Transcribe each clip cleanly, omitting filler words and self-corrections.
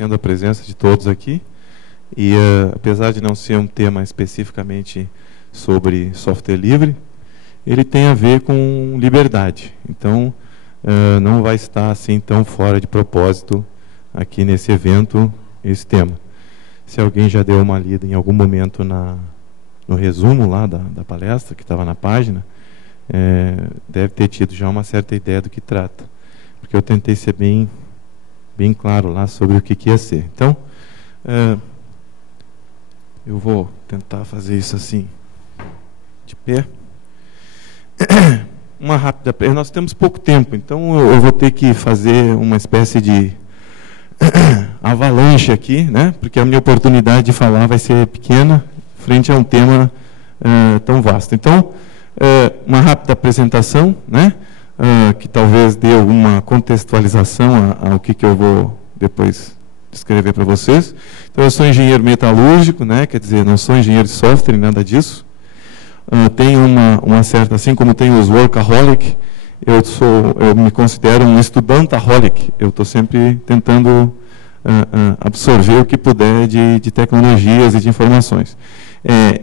agradecendo a presença de todos aqui. E apesar de não ser um tema especificamente sobre software livre, ele tem a ver com liberdade. Então, não vai estar assim tão fora de propósito aqui nesse evento esse tema. Se alguém já deu uma lida em algum momento no resumo lá da palestra, que estava na página, deve ter tido já uma certa ideia do que trata. Porque eu tentei ser bem claro lá sobre o que ia ser. Então, eu vou tentar fazer isso assim, de pé. Uma rápida... Nós temos pouco tempo, então eu vou ter que fazer uma espécie de avalanche aqui, né? Porque a minha oportunidade de falar vai ser pequena, frente a um tema tão vasto. Então, uma rápida apresentação, né? Que talvez dê alguma contextualização ao que eu vou depois descrever para vocês. Então, eu sou engenheiro metalúrgico, né? Quer dizer, não sou engenheiro de software, nada disso. Tenho uma certa, assim como tem os workaholic, eu me considero um estudantaholic. Eu estou sempre tentando absorver o que puder de tecnologias e de informações.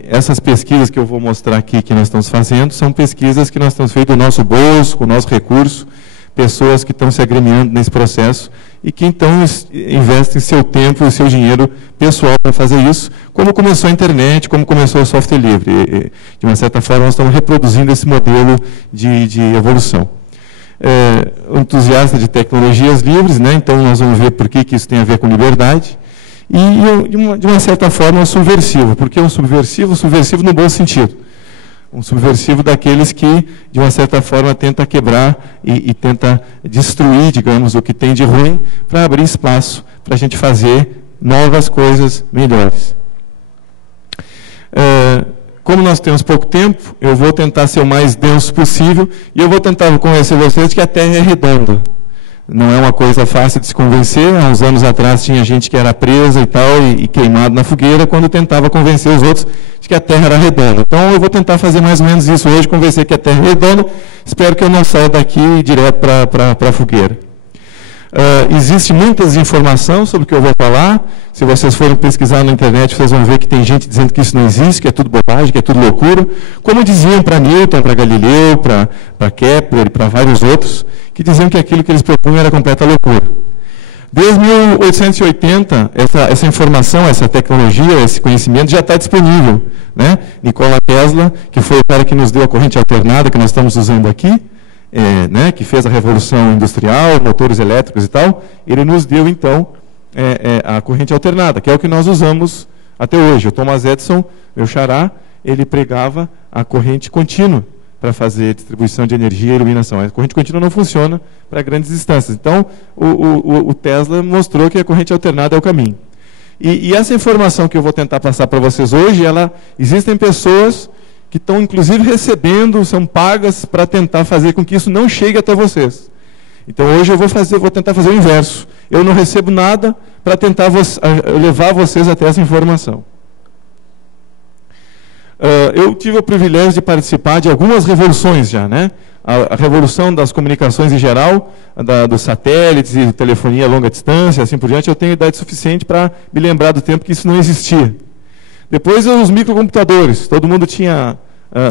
Essas pesquisas que eu vou mostrar aqui, que nós estamos fazendo, são pesquisas que nós estamos feito do nosso bolso, com o nosso recurso, pessoas que estão se agremiando nesse processo e que então investem seu tempo e seu dinheiro pessoal para fazer isso, como começou a internet, como começou o software livre. De uma certa forma, nós estamos reproduzindo esse modelo de evolução. Entusiasta de tecnologias livres, né? Então nós vamos ver por que isso tem a ver com liberdade. E, de uma certa forma, subversivo. Por que um subversivo? Subversivo no bom sentido. Um subversivo daqueles que, de uma certa forma, tenta quebrar e tenta destruir, digamos, o que tem de ruim, para abrir espaço para a gente fazer novas coisas melhores. Como nós temos pouco tempo, eu vou tentar ser o mais denso possível e eu vou tentar convencer vocês de que a Terra é redonda. Não é uma coisa fácil de se convencer. Há uns anos atrás tinha gente que era presa e tal, e queimado na fogueira, quando tentava convencer os outros de que a Terra era redonda. Então eu vou tentar fazer mais ou menos isso hoje, convencer que a Terra é redonda. Espero que eu não saia daqui direto para a fogueira. Existe muita desinformação sobre o que eu vou falar. Se vocês forem pesquisar na internet, vocês vão ver que tem gente dizendo que isso não existe, que é tudo bobagem, que é tudo loucura. Como diziam para Newton, para Galileu, para Kepler e para vários outros, que diziam que aquilo que eles propunham era completa loucura. Desde 1880, essa informação, essa tecnologia, esse conhecimento já está disponível, né? Nikola Tesla, que foi o cara que nos deu a corrente alternada que nós estamos usando aqui, né, que fez a revolução industrial, motores elétricos e tal, ele nos deu, então, a corrente alternada, que é o que nós usamos até hoje. O Thomas Edison, meu xará, ele pregava a corrente contínua para fazer distribuição de energia e iluminação. A corrente contínua não funciona para grandes distâncias. Então, o Tesla mostrou que a corrente alternada é o caminho. E essa informação que eu vou tentar passar para vocês hoje, existem pessoas que estão, inclusive, recebendo, são pagas para tentar fazer com que isso não chegue até vocês. Então, hoje eu vou tentar fazer o inverso. Eu não recebo nada para tentar levar vocês até essa informação. Eu tive o privilégio de participar de algumas revoluções já, né? A revolução das comunicações em geral, dos satélites e telefonia a longa distância, assim por diante. Eu tenho idade suficiente para me lembrar do tempo que isso não existia. Depois, os microcomputadores. Todo mundo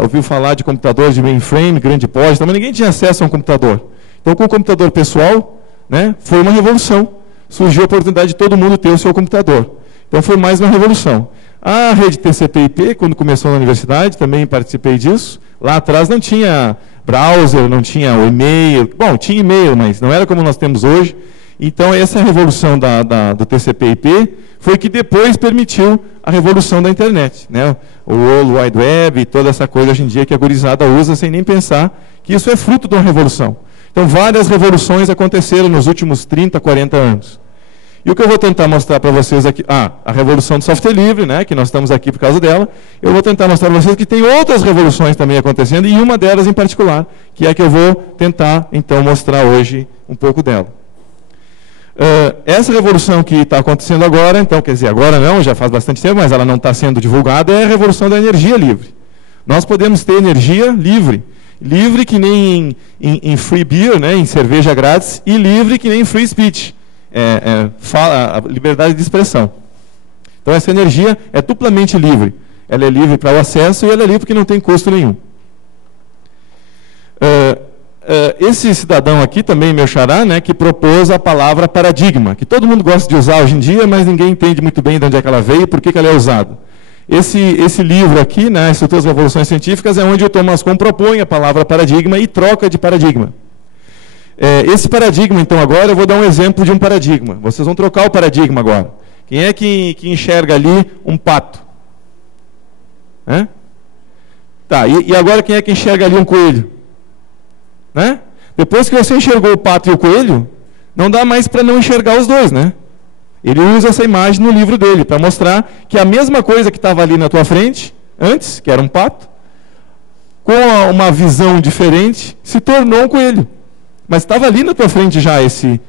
ouviu falar de computadores de mainframe, grande porte, mas ninguém tinha acesso a um computador. Então, com o computador pessoal, né, foi uma revolução. Surgiu a oportunidade de todo mundo ter o seu computador. Então, foi mais uma revolução. A rede TCP/IP, quando começou na universidade, também participei disso. Lá atrás não tinha browser, não tinha o e-mail. Bom, tinha e-mail, mas não era como nós temos hoje. Então, essa revolução do TCP/IP foi que depois permitiu a revolução da internet, né? O World Wide Web e toda essa coisa hoje em dia que a gurizada usa sem nem pensar que isso é fruto de uma revolução. Então, várias revoluções aconteceram nos últimos 30, 40 anos. E o que eu vou tentar mostrar para vocês aqui, a revolução do software livre, né, que nós estamos aqui por causa dela, eu vou tentar mostrar para vocês que tem outras revoluções também acontecendo, e uma delas em particular, que é a que eu vou tentar, então, mostrar hoje um pouco dela. Essa revolução que está acontecendo agora, então, quer dizer, agora não, já faz bastante tempo, mas ela não está sendo divulgada, é a revolução da energia livre. Nós podemos ter energia livre. Livre que nem em free beer, né, em cerveja grátis, e livre que nem em free speech. fala, a liberdade de expressão. Então, essa energia é duplamente livre. Ela é livre para o acesso e ela é livre porque não tem custo nenhum. Esse cidadão aqui também, meu xará, né, que propôs a palavra paradigma, que todo mundo gosta de usar hoje em dia, mas ninguém entende muito bem de onde é que ela veio e por que ela é usada. Esse livro aqui, né, Estruturas das Revoluções Científicas, é onde o Thomas Kuhn propõe a palavra paradigma e troca de paradigma. Esse paradigma, então, agora, eu vou dar um exemplo de um paradigma. Vocês vão trocar o paradigma agora. Quem é que enxerga ali um pato? Tá, e agora quem é que enxerga ali um coelho? Né? Depois que você enxergou o pato e o coelho, não dá mais para não enxergar os dois, né? Ele usa essa imagem no livro dele, para mostrar que a mesma coisa que estava ali na tua frente, antes, que era um pato, com uma visão diferente, se tornou um coelho. Mas estava ali na tua frente já, esse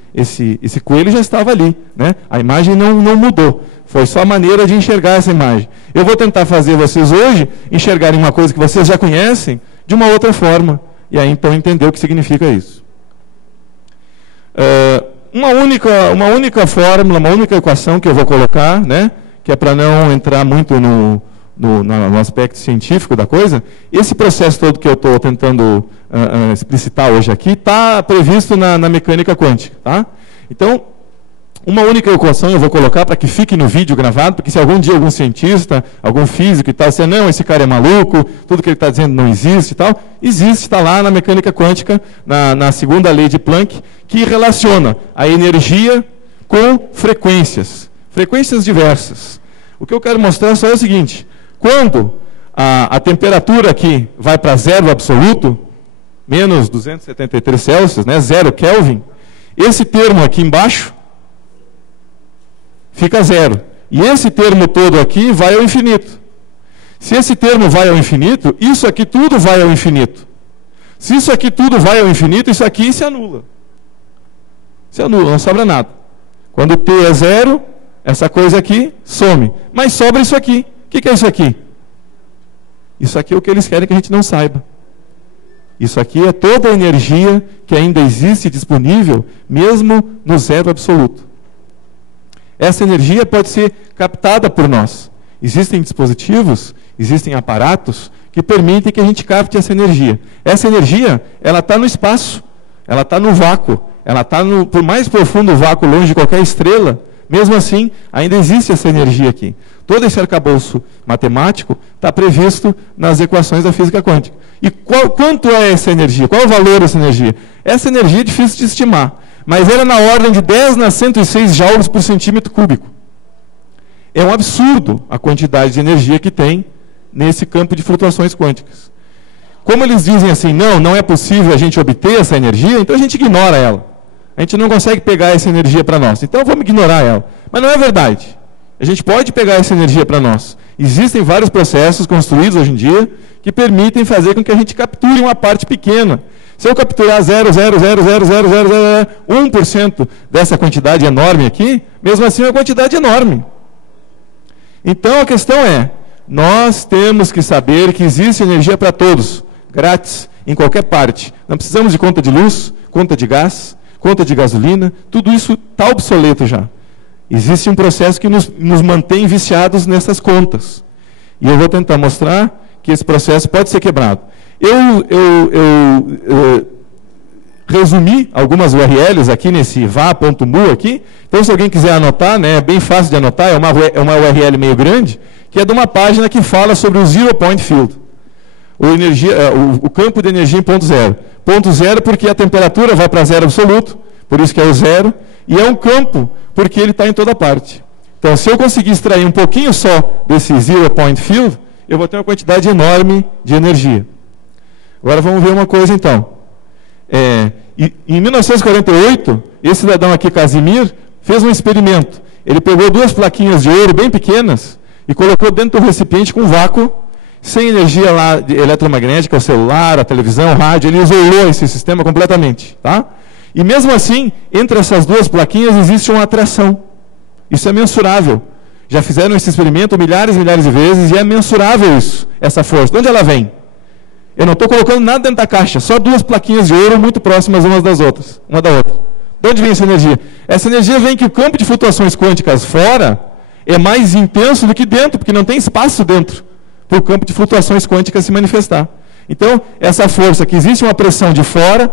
coelho já estava ali, né? A imagem não mudou. Foi só a maneira de enxergar essa imagem. Eu vou tentar fazer vocês hoje enxergarem uma coisa que vocês já conhecem de uma outra forma. E aí, então, entender o que significa isso. Uma única fórmula, uma única equação que eu vou colocar, né, que é para não entrar muito no aspecto científico da coisa. Esse processo todo que eu estou tentando explicitar hoje aqui está previsto na mecânica quântica. Tá? Então, uma única equação eu vou colocar para que fique no vídeo gravado, porque se algum dia algum cientista, algum físico e tal, disser, não, esse cara é maluco, tudo que ele está dizendo não existe e tal, existe, está lá na mecânica quântica, na segunda lei de Planck, que relaciona a energia com frequências diversas. O que eu quero mostrar só é o seguinte, quando a temperatura aqui vai para zero absoluto, menos 273 Celsius, né, 0 Kelvin, esse termo aqui embaixo fica zero. E esse termo todo aqui vai ao infinito. Se esse termo vai ao infinito, isso aqui tudo vai ao infinito. Se isso aqui tudo vai ao infinito, isso aqui se anula. Se anula, não sobra nada. Quando T é zero, essa coisa aqui some. Mas sobra isso aqui. O que é isso aqui? Isso aqui é o que eles querem que a gente não saiba. Isso aqui é toda a energia que ainda existe disponível, mesmo no zero absoluto. Essa energia pode ser captada por nós. Existem dispositivos, existem aparatos que permitem que a gente capte essa energia. Essa energia, ela está no espaço, ela está no vácuo, ela está por mais profundo vácuo, longe de qualquer estrela, mesmo assim, ainda existe essa energia aqui. Todo esse arcabouço matemático está previsto nas equações da física quântica. E quanto é essa energia? Qual é o valor dessa energia? Essa energia é difícil de estimar, mas ela é na ordem de 10⁻106 joules por centímetro cúbico. É um absurdo a quantidade de energia que tem nesse campo de flutuações quânticas. Como eles dizem assim, não é possível a gente obter essa energia, então a gente ignora ela. A gente não consegue pegar essa energia para nós, então vamos ignorar ela. Mas não é verdade. A gente pode pegar essa energia para nós. Existem vários processos construídos hoje em dia que permitem fazer com que a gente capture uma parte pequena. Se eu capturar 0,0000001% dessa quantidade enorme aqui, mesmo assim é uma quantidade enorme. Então a questão é, nós temos que saber que existe energia para todos, grátis, em qualquer parte. Não precisamos de conta de luz, conta de gás, conta de gasolina, tudo isso está obsoleto já. Existe um processo que nos mantém viciados nessas contas. E eu vou tentar mostrar que esse processo pode ser quebrado. Eu resumi algumas URLs aqui nesse va.mu aqui. Então, se alguém quiser anotar, né, é bem fácil de anotar, é uma URL meio grande, que é de uma página que fala sobre o Zero Point Field. O campo de energia em ponto zero. Ponto zero porque a temperatura vai para zero absoluto, por isso que é o zero, e é um campo porque ele está em toda parte. Então, se eu conseguir extrair um pouquinho só desse Zero Point Field, eu vou ter uma quantidade enorme de energia. Agora vamos ver uma coisa então. Em 1948, esse cidadão aqui, Casimir, fez um experimento. Ele pegou 2 plaquinhas de ouro bem pequenas e colocou dentro do recipiente com vácuo, sem energia lá eletromagnética, o celular, a televisão, o rádio. Ele isolou esse sistema completamente. Tá? E mesmo assim, entre essas 2 plaquinhas existe uma atração. Isso é mensurável. Já fizeram esse experimento milhares e milhares de vezes e é mensurável isso, essa força. De onde ela vem? Eu não estou colocando nada dentro da caixa, só 2 plaquinhas de ouro muito próximas umas da outra. De onde vem essa energia? Essa energia vem que o campo de flutuações quânticas fora é mais intenso do que dentro, porque não tem espaço dentro para o campo de flutuações quânticas se manifestar. Então, essa força que existe uma pressão de fora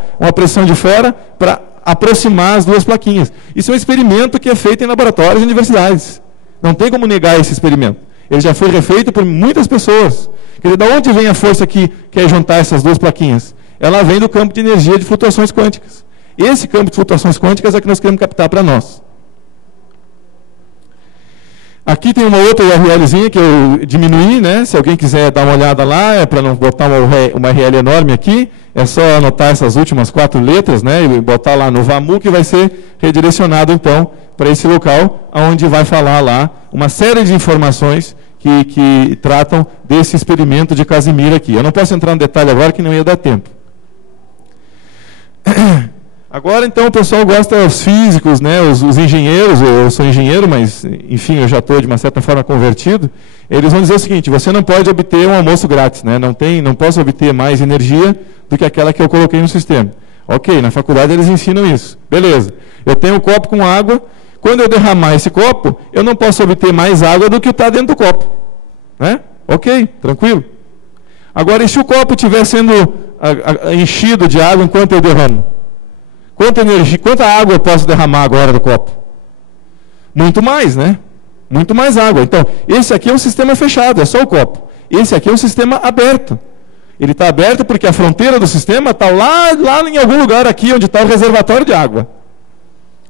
para aproximar as duas plaquinhas. Isso é um experimento que é feito em laboratórios e universidades. Não tem como negar esse experimento. Ele já foi refeito por muitas pessoas. Quer dizer, de onde vem a força que quer juntar essas duas plaquinhas? Ela vem do campo de energia de flutuações quânticas. Esse campo de flutuações quânticas é que nós queremos captar para nós. Aqui tem uma outra URLzinha que eu diminuí, né? Se alguém quiser dar uma olhada lá, é para não botar uma URL enorme aqui, é só anotar essas últimas 4 letras, né? E botar lá no VAMU, que vai ser redirecionado, então, para esse local, onde vai falar lá uma série de informações que tratam desse experimento de Casimir aqui. Eu não posso entrar no detalhe agora, que não ia dar tempo. Agora, então, o pessoal gosta, os físicos, né, os engenheiros, eu sou engenheiro, mas, enfim, eu já estou, de uma certa forma, convertido, eles vão dizer o seguinte: você não pode obter um almoço grátis, né, não posso obter mais energia do que aquela que eu coloquei no sistema. Ok, na faculdade eles ensinam isso. Beleza. Eu tenho um copo com água, quando eu derramar esse copo, eu não posso obter mais água do que está dentro do copo. Né? Ok, tranquilo. Agora, e se o copo estiver sendo enchido de água enquanto eu derramo? Quanta água eu posso derramar agora do copo? Muito mais, né? Muito mais água. Então, esse aqui é um sistema fechado, é só o copo. Esse aqui é um sistema aberto. Ele está aberto porque a fronteira do sistema está lá em algum lugar aqui onde está o reservatório de água.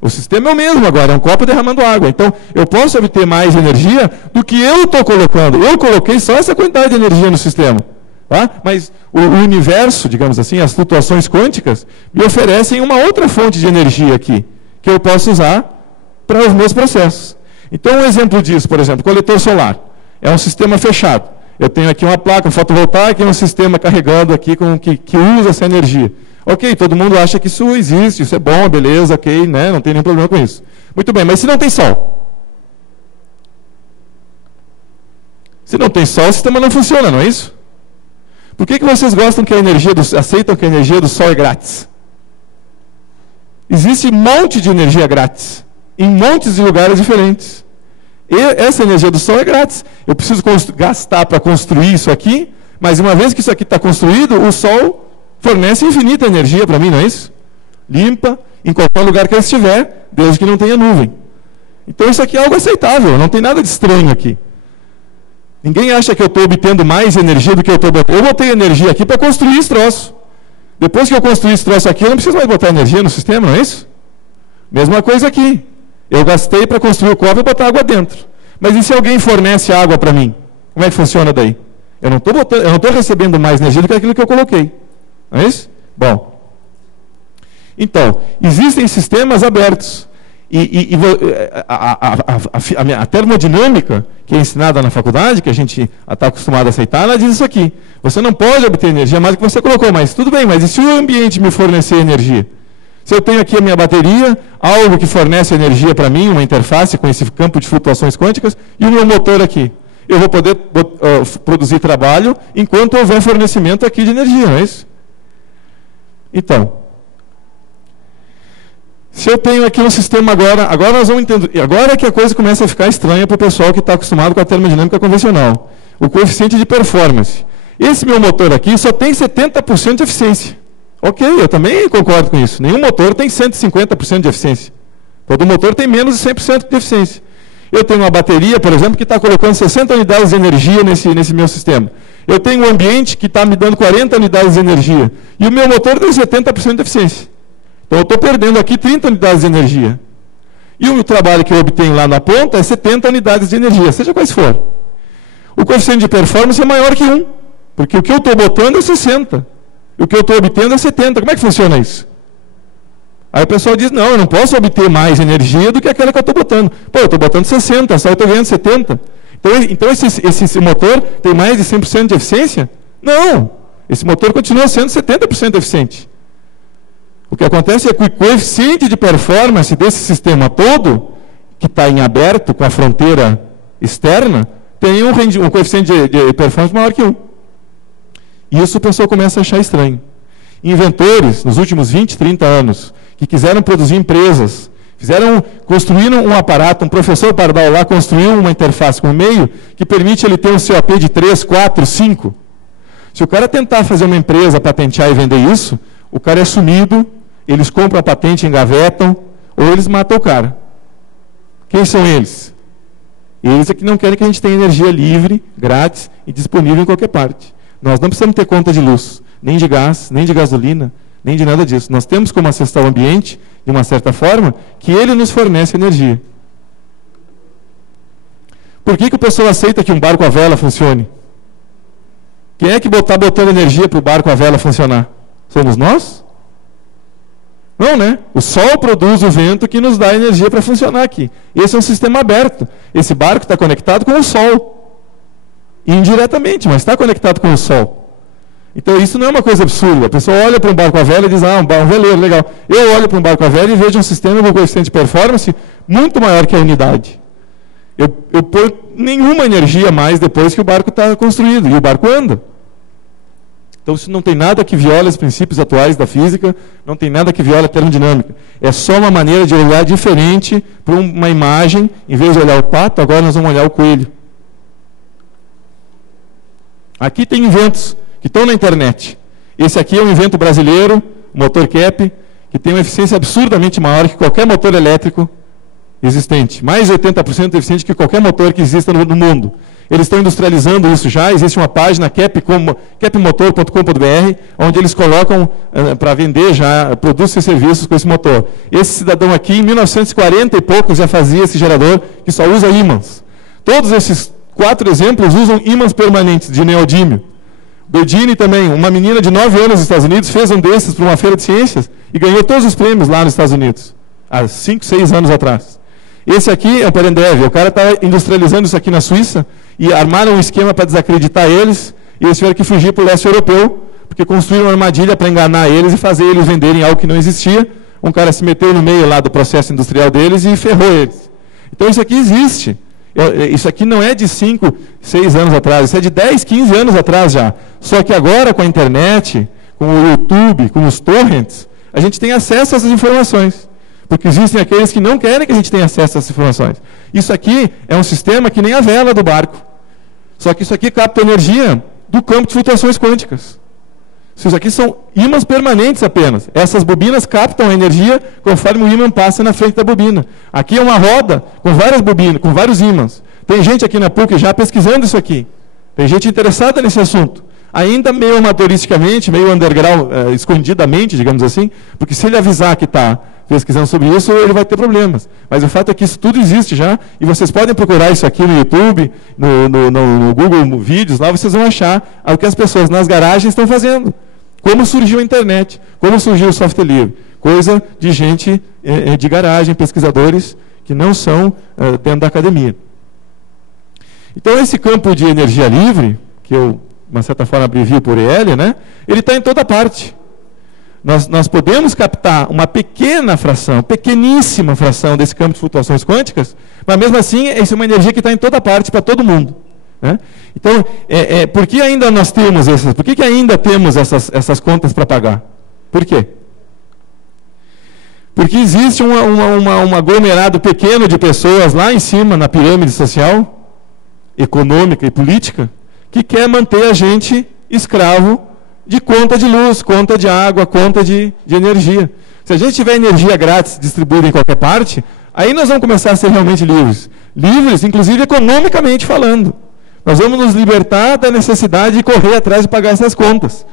O sistema é o mesmo agora, é um copo derramando água. Então, eu posso obter mais energia do que eu estou colocando. Eu coloquei só essa quantidade de energia no sistema. Tá? Mas o universo, digamos assim, as flutuações quânticas, me oferecem uma outra fonte de energia aqui, que eu posso usar para os meus processos. Então, um exemplo disso, por exemplo, coletor solar. É um sistema fechado. Eu tenho aqui uma placa fotovoltaica e um sistema carregando aqui que usa essa energia. Ok, todo mundo acha que isso existe, isso é bom, beleza, ok, né? Não tem nenhum problema com isso. Muito bem, mas se não tem sol? Se não tem sol, o sistema não funciona, não é isso? Por que vocês gostam que aceitam que a energia do sol é grátis? Existe um monte de energia grátis, em montes de lugares diferentes. E essa energia do sol é grátis. Eu preciso gastar para construir isso aqui, mas uma vez que isso aqui está construído, o sol fornece infinita energia para mim, não é isso? Limpa, em qualquer lugar que eu estiver, desde que não tenha nuvem. Então isso aqui é algo aceitável, não tem nada de estranho aqui. Ninguém acha que eu estou obtendo mais energia do que eu estou botando. Eu botei energia aqui para construir esse troço. Depois que eu construí esse troço aqui, eu não preciso mais botar energia no sistema, não é isso? Mesma coisa aqui. Eu gastei para construir o copo e botar água dentro. Mas e se alguém fornece água para mim? Como é que funciona daí? Eu não estou recebendo mais energia do que aquilo que eu coloquei. Não é isso? Bom. Então, existem sistemas abertos. A termodinâmica, que é ensinada na faculdade, que a gente está acostumado a aceitar, ela diz isso aqui. Você não pode obter energia mais do que você colocou, mas tudo bem, mas e se o ambiente me fornecer energia? Se eu tenho aqui a minha bateria, algo que fornece energia para mim, uma interface com esse campo de flutuações quânticas, e o meu motor aqui. Eu vou poder produzir trabalho enquanto houver fornecimento aqui de energia, não é isso? Então, se eu tenho aqui um sistema agora nós vamos entender, agora é que a coisa começa a ficar estranha para o pessoal que está acostumado com a termodinâmica convencional. O coeficiente de performance. Esse meu motor aqui só tem 70% de eficiência. Ok, eu também concordo com isso. Nenhum motor tem 150% de eficiência. Todo motor tem menos de 100% de eficiência. Eu tenho uma bateria, por exemplo, que está colocando 60 unidades de energia nesse meu sistema. Eu tenho um ambiente que está me dando 40 unidades de energia. E o meu motor tem 70% de eficiência. Então, eu estou perdendo aqui 30 unidades de energia. E o trabalho que eu obtenho lá na ponta é 70 unidades de energia, seja quais for. O coeficiente de performance é maior que 1, porque o que eu estou botando é 60. E o que eu estou obtendo é 70. Como é que funciona isso? Aí o pessoal diz, não, eu não posso obter mais energia do que aquela que eu estou botando. Pô, eu estou botando 60, só eu estou ganhando 70. Então esse motor tem mais de 100% de eficiência? Não. Esse motor continua sendo 70% eficiente. O que acontece é que o coeficiente de performance desse sistema todo, que está em aberto com a fronteira externa, tem um coeficiente de performance maior que 1. E isso o pessoal começa a achar estranho. Inventores, nos últimos 20, 30 anos, que quiseram produzir empresas, construíram um aparato, um professor Pardal lá construiu uma interface com o meio que permite ele ter um COP de 3, 4, 5. Se o cara tentar fazer uma empresa, patentear e vender isso, o cara é sumido, eles compram a patente, engavetam, ou eles matam o cara. Quem são eles? Eles é que não querem que a gente tenha energia livre, grátis e disponível em qualquer parte. Nós não precisamos ter conta de luz, nem de gás, nem de gasolina, nem de nada disso. Nós temos como acessar o ambiente, de uma certa forma, que ele nos fornece energia. Por que o pessoal aceita que um barco à vela funcione? Quem é que está botando energia para o barco à vela funcionar? Somos nós? Não, né? O Sol produz o vento que nos dá energia para funcionar aqui. Esse é um sistema aberto. Esse barco está conectado com o Sol. Indiretamente, mas está conectado com o Sol. Então isso não é uma coisa absurda. A pessoa olha para um barco à vela e diz, um veleiro, legal. Eu olho para um barco à vela e vejo um sistema com coeficiente de performance muito maior que a unidade. Eu ponho nenhuma energia mais depois que o barco está construído, e o barco anda. Então isso não tem nada que viole os princípios atuais da física, não tem nada que viole a termodinâmica. É só uma maneira de olhar diferente para uma imagem, em vez de olhar o pato, agora nós vamos olhar o coelho. Aqui tem inventos que estão na internet. Esse aqui é um invento brasileiro, o motor CAP, que tem uma eficiência absurdamente maior que qualquer motor elétrico existente. Mais de 80% eficiente que qualquer motor que exista no mundo. Eles estão industrializando isso já, existe uma página capmotor.com.br, onde eles colocam para vender já produtos e serviços com esse motor. Esse cidadão aqui, em 1940 e pouco, já fazia esse gerador que só usa ímãs. Todos esses 4 exemplos usam ímãs permanentes de neodímio. Bedini também, uma menina de 9 anos nos Estados Unidos, fez um desses para uma feira de ciências e ganhou todos os prêmios lá nos Estados Unidos, há 5, 6 anos atrás. Esse aqui é o Perendev, o cara está industrializando isso aqui na Suíça e armaram um esquema para desacreditar eles e eles tiveram que fugir para o leste europeu, porque construíram uma armadilha para enganar eles e fazer eles venderem algo que não existia. Um cara se meteu no meio lá do processo industrial deles e ferrou eles. Então isso aqui existe. Isso aqui não é de 5, 6 anos atrás, isso é de 10, 15 anos atrás já. Só que agora com a internet, com o YouTube, com os torrents, a gente tem acesso a essas informações. Porque existem aqueles que não querem que a gente tenha acesso a essas informações. Isso aqui é um sistema que nem a vela do barco. Só que isso aqui capta energia do campo de flutuações quânticas. Isso aqui são ímãs permanentes apenas. Essas bobinas captam a energia conforme o ímã passa na frente da bobina. Aqui é uma roda com várias bobinas, com vários ímãs. Tem gente aqui na PUC já pesquisando isso aqui. Tem gente interessada nesse assunto. Ainda meio amadoristicamente, meio underground, escondidamente, digamos assim, porque se ele avisar que está pesquisando sobre isso, ele vai ter problemas. Mas o fato é que isso tudo existe já, e vocês podem procurar isso aqui no YouTube, no Google Vídeos, lá vocês vão achar o que as pessoas nas garagens estão fazendo. Como surgiu a internet, como surgiu o software livre. Coisa de gente de garagem, pesquisadores que não são dentro da academia. Então esse campo de energia livre, que eu, de uma certa forma, abrevio por EL, né, ele está em toda parte. Nós podemos captar uma pequena fração, pequeníssima fração desse campo de flutuações quânticas, mas mesmo assim, isso é uma energia que está em toda parte, para todo mundo. Né? Então, por que ainda nós temos essas? Por que ainda temos essas contas para pagar? Por quê? Porque existe um aglomerado pequeno de pessoas lá em cima, na pirâmide social, econômica e política, que quer manter a gente escravo de conta de luz, conta de água, conta de energia. Se a gente tiver energia grátis distribuída em qualquer parte, aí nós vamos começar a ser realmente livres. Livres, inclusive, economicamente falando. Nós vamos nos libertar da necessidade de correr atrás de pagar essas contas.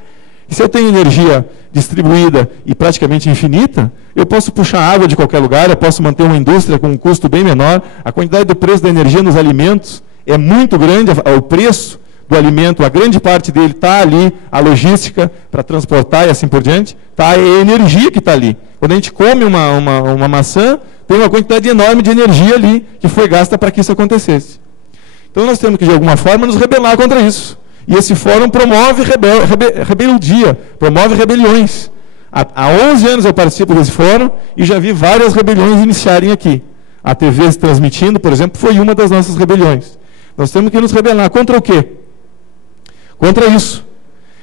E se eu tenho energia distribuída e praticamente infinita, eu posso puxar água de qualquer lugar, eu posso manter uma indústria com um custo bem menor, a quantidade do preço da energia nos alimentos é muito grande, o preço do alimento, a grande parte dele está ali, a logística para transportar e assim por diante, tá, é a energia que está ali. Quando a gente come uma maçã, tem uma quantidade enorme de energia ali que foi gasta para que isso acontecesse. Então nós temos que, de alguma forma, nos rebelar contra isso. E esse fórum promove rebeldia, promove rebeliões. Há 11 anos eu participo desse fórum e já vi várias rebeliões iniciarem aqui. A TV transmitindo, por exemplo, foi uma das nossas rebeliões. Nós temos que nos rebelar contra o quê? Contra isso.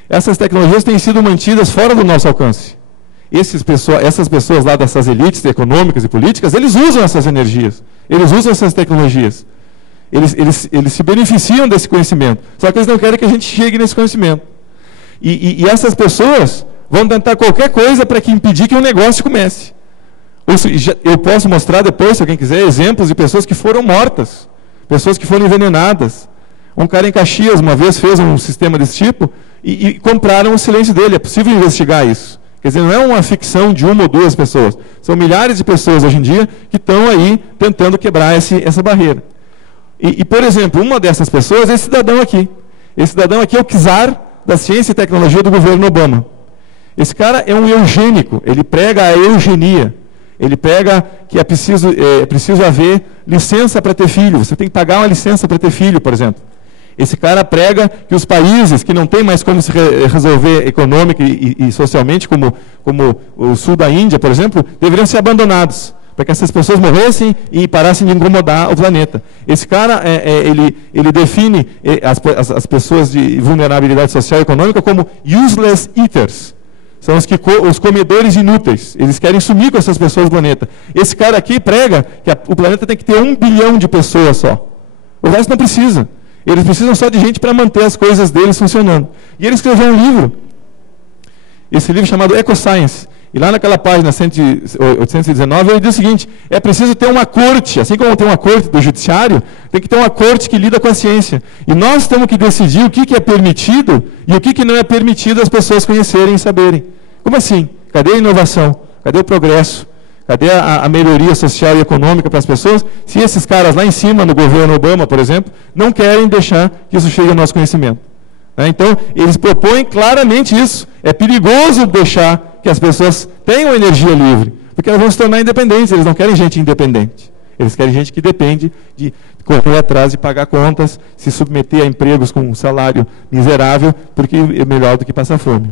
Essas tecnologias têm sido mantidas fora do nosso alcance. essas pessoas lá dessas elites econômicas e políticas, eles usam essas energias, eles usam essas tecnologias. Eles se beneficiam desse conhecimento. Só que eles não querem que a gente chegue nesse conhecimento. E essas pessoas vão tentar qualquer coisa para impedir que o negócio comece. Eu posso mostrar depois, se alguém quiser, exemplos de pessoas que foram mortas, pessoas que foram envenenadas. Um cara em Caxias, uma vez, fez um sistema desse tipo e compraram o silêncio dele. É possível investigar isso. Quer dizer, não é uma ficção de uma ou duas pessoas. São milhares de pessoas hoje em dia que estão aí tentando quebrar essa barreira. Por exemplo, uma dessas pessoas é esse cidadão aqui. Esse cidadão aqui é o czar da ciência e tecnologia do governo Obama. Esse cara é um eugênico, ele prega a eugenia. Ele prega que é preciso haver licença para ter filho. Você tem que pagar uma licença para ter filho, por exemplo. Esse cara prega que os países que não têm mais como se resolver econômica e socialmente, como o sul da Índia, por exemplo, deveriam ser abandonados, para que essas pessoas morressem e parassem de incomodar o planeta. Esse cara, ele define as pessoas de vulnerabilidade social e econômica como useless eaters. São os comedores inúteis. Eles querem sumir com essas pessoas do planeta. Esse cara aqui prega que o planeta tem que ter 1 bilhão de pessoas só. O resto não precisa. Eles precisam só de gente para manter as coisas deles funcionando. E ele escreveu um livro. Esse livro chamado Ecoscience. E lá naquela página 819, ele diz o seguinte: é preciso ter uma corte, assim como tem uma corte do judiciário, tem que ter uma corte que lida com a ciência. E nós temos que decidir o que é permitido e o que não é permitido as pessoas conhecerem e saberem. Como assim? Cadê a inovação? Cadê o progresso? Cadê a melhoria social e econômica para as pessoas? Se esses caras lá em cima, no governo Obama, por exemplo, não querem deixar que isso chegue ao nosso conhecimento. Então, eles propõem claramente isso. É perigoso deixar que as pessoas tenham energia livre, porque elas vão se tornar independentes. Eles não querem gente independente. Eles querem gente que depende de correr atrás de pagar contas, se submeter a empregos com um salário miserável, porque é melhor do que passar fome.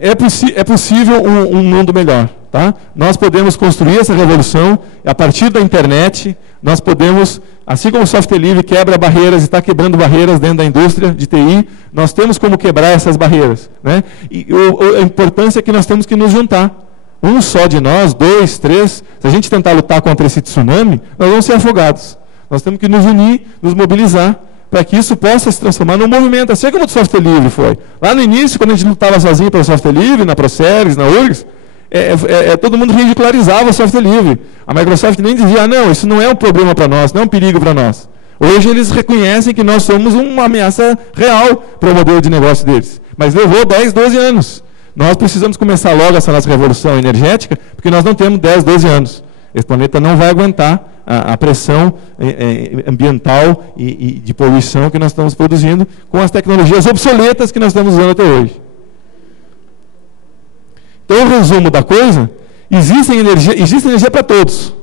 É possível um mundo melhor. Tá? Nós podemos construir essa revolução a partir da internet. Nós podemos, assim como o software livre quebra barreiras e está quebrando barreiras dentro da indústria de TI, nós temos como quebrar essas barreiras. Né? E a importância é que nós temos que nos juntar. Um só de nós, 2, 3, se a gente tentar lutar contra esse tsunami, nós vamos ser afogados. Nós temos que nos unir, nos mobilizar, para que isso possa se transformar num movimento, assim como o software livre foi. Lá no início, quando a gente lutava sozinho pelo software livre, na Proceres, na URGS, todo mundo ridicularizava o software livre. A Microsoft nem dizia, não, isso não é um problema para nós, não é um perigo para nós. Hoje eles reconhecem que nós somos uma ameaça real para o modelo de negócio deles. Mas levou 10, 12 anos. Nós precisamos começar logo essa nossa revolução energética, porque nós não temos 10, 12 anos. Esse planeta não vai aguentar a pressão ambiental e de poluição que nós estamos produzindo com as tecnologias obsoletas que nós estamos usando até hoje. Então, o resumo da coisa, existe energia para todos,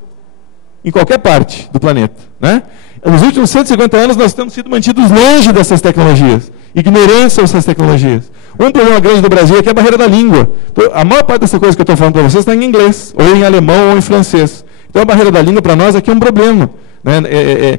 em qualquer parte do planeta. Né? Nos últimos 150 anos, nós temos sido mantidos longe dessas tecnologias, ignorantes sobre essas tecnologias. Um problema grande do Brasil é que é a barreira da língua. A maior parte dessa coisa que eu estou falando para vocês está em inglês, ou em alemão, ou em francês. Então, a barreira da língua, para nós, aqui é um problema. Né?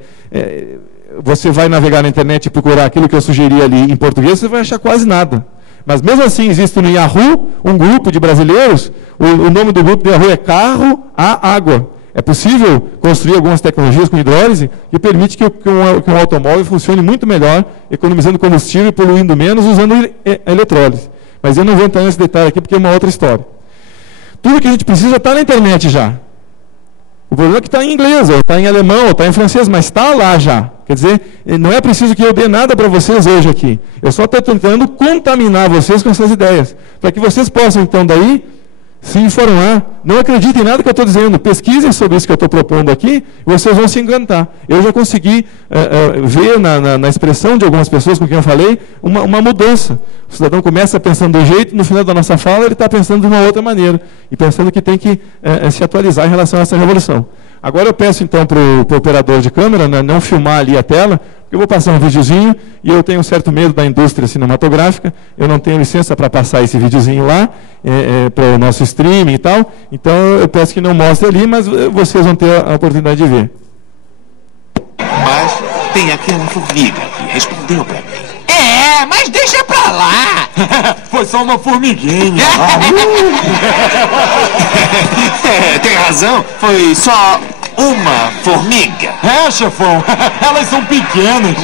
Você vai navegar na internet e procurar aquilo que eu sugeri ali em português, você vai achar quase nada. Mas, mesmo assim, existe no Yahoo um grupo de brasileiros, o nome do grupo do Yahoo é Carro à Água. É possível construir algumas tecnologias com hidrólise que permite que um automóvel funcione muito melhor, economizando combustível e poluindo menos, usando a eletrólise. Mas eu não vou entrar nesse detalhe aqui, porque é uma outra história. Tudo que a gente precisa está na internet já. O problema é que está em inglês, ou está em alemão, ou está em francês, mas está lá já. Quer dizer, não é preciso que eu dê nada para vocês hoje aqui. Eu só estou tentando contaminar vocês com essas ideias. Para que vocês possam, então, daí, se informar. Não acreditem em nada que eu estou dizendo. Pesquisem sobre isso que eu estou propondo aqui, e vocês vão se encantar. Eu já consegui ver na expressão de algumas pessoas com quem eu falei, uma mudança. O cidadão começa pensando de um jeito, no final da nossa fala ele está pensando de uma outra maneira, e pensando que tem que se atualizar em relação a essa revolução. Agora eu peço então para o operador de câmera, né, não filmar ali a tela, porque eu vou passar um videozinho, e eu tenho um certo medo da indústria cinematográfica, eu não tenho licença para passar esse videozinho lá, para o nosso streaming e tal, então eu peço que não mostre ali, mas vocês vão ter a oportunidade de ver. Mas tem aquela formiga que respondeu para mim. Mas deixa pra lá. Foi só uma formiguinha. Tem razão, foi só uma formiga. Chefão, elas são pequenas.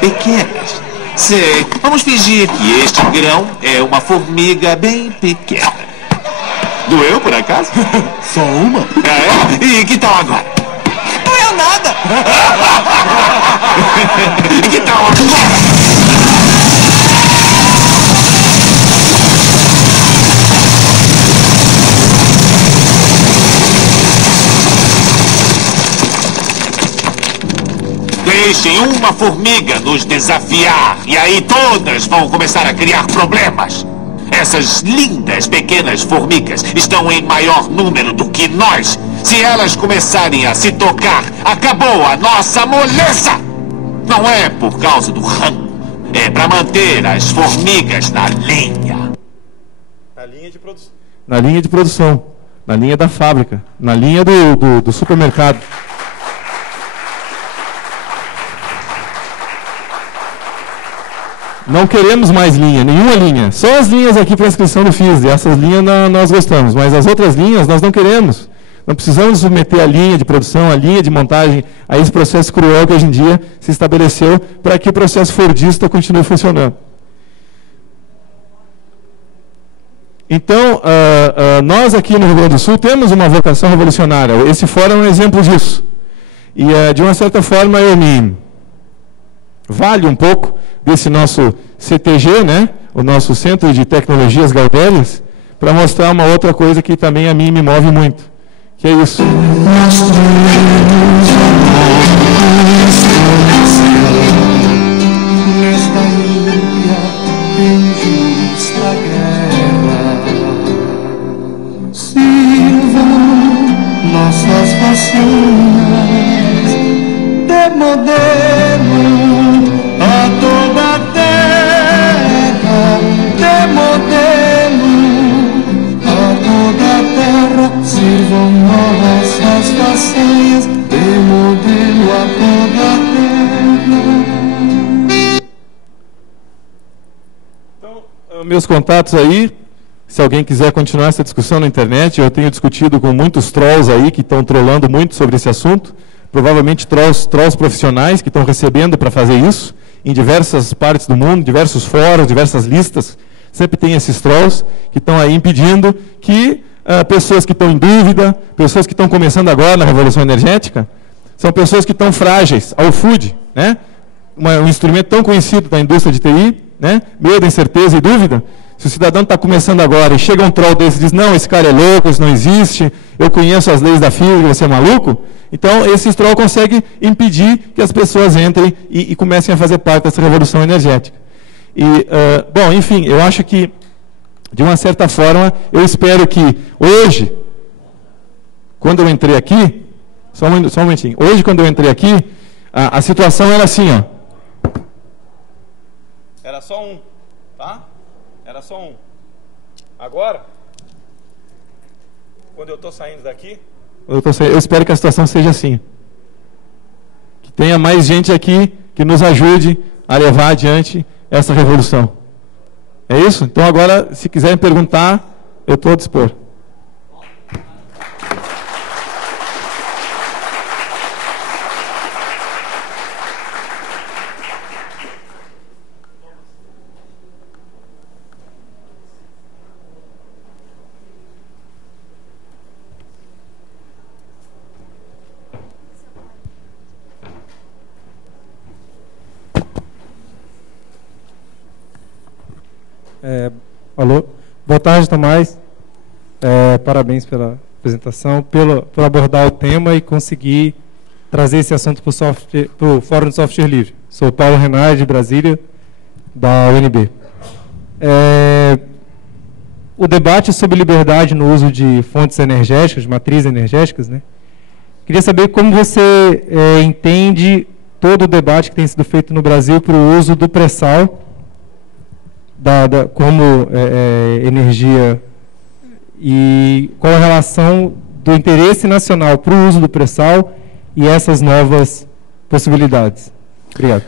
Pequenas? Sei, vamos fingir que este grão é uma formiga bem pequena. Doeu, por acaso? Só uma? E que tal agora? Doeu nada. E que tal agora? Deixem uma formiga nos desafiar e aí todas vão começar a criar problemas. Essas lindas pequenas formigas estão em maior número do que nós. Se elas começarem a se tocar, acabou a nossa moleza. Não é por causa do rango, é para manter as formigas na linha. Na linha de produção. Na linha de produção, na linha da fábrica, na linha do supermercado. Não queremos mais linha, nenhuma linha. Só as linhas aqui para inscrição do FIS. E essas linhas nós gostamos, mas as outras linhas nós não queremos. Não precisamos submeter a linha de produção, a linha de montagem, a esse processo cruel que hoje em dia se estabeleceu para que o processo fordista continue funcionando. Então, nós aqui no Rio Grande do Sul temos uma vocação revolucionária. Esse fórum é um exemplo disso. E, de uma certa forma, eu me valho um pouco desse nosso CTG, né, o nosso Centro de Tecnologias Gaudelhas, para mostrar uma outra coisa que também a mim me move muito, que é isso. Nossas vacinas de modelo a toda a terra, de modelo a toda a terra, sirvam nossas façanhas, de modelo a toda a terra. Então, meus contatos aí, se alguém quiser continuar essa discussão na internet, eu tenho discutido com muitos trolls aí que estão trollando muito sobre esse assunto, provavelmente trolls profissionais que estão recebendo para fazer isso, em diversas partes do mundo, diversos fóruns, diversas listas, sempre tem esses trolls que estão aí impedindo que pessoas que estão em dúvida, pessoas que estão começando agora na revolução energética, são pessoas que estão frágeis ao food, né? Um instrumento tão conhecido da indústria de TI, né? Medo, incerteza e dúvida. Se o cidadão está começando agora e chega um troll desse e diz, não, esse cara é louco, isso não existe, eu conheço as leis da física, você é maluco, então esse troll consegue impedir que as pessoas entrem e comecem a fazer parte dessa revolução energética. E, bom, enfim, eu acho que, de uma certa forma, eu espero que hoje, quando eu entrei aqui, só um momentinho, hoje quando eu entrei aqui, a situação era assim, ó. Era só um, tá? Era só um. Agora, quando eu estou saindo daqui, eu espero que a situação seja assim. Que tenha mais gente aqui que nos ajude a levar adiante essa revolução. É isso? Então agora, se quiserem perguntar, eu estou a dispor. Alô, boa tarde, Tomás. Parabéns pela apresentação, por abordar o tema e conseguir trazer esse assunto para o Fórum de Software Livre. Sou Paulo Renard, de Brasília, da UNB. O debate sobre liberdade no uso de fontes energéticas, de matrizes energéticas, né? Queria saber como você entende todo o debate que tem sido feito no Brasil para o uso do pré-sal como energia e qual a relação do interesse nacional para o uso do pré-sal e essas novas possibilidades. Obrigado.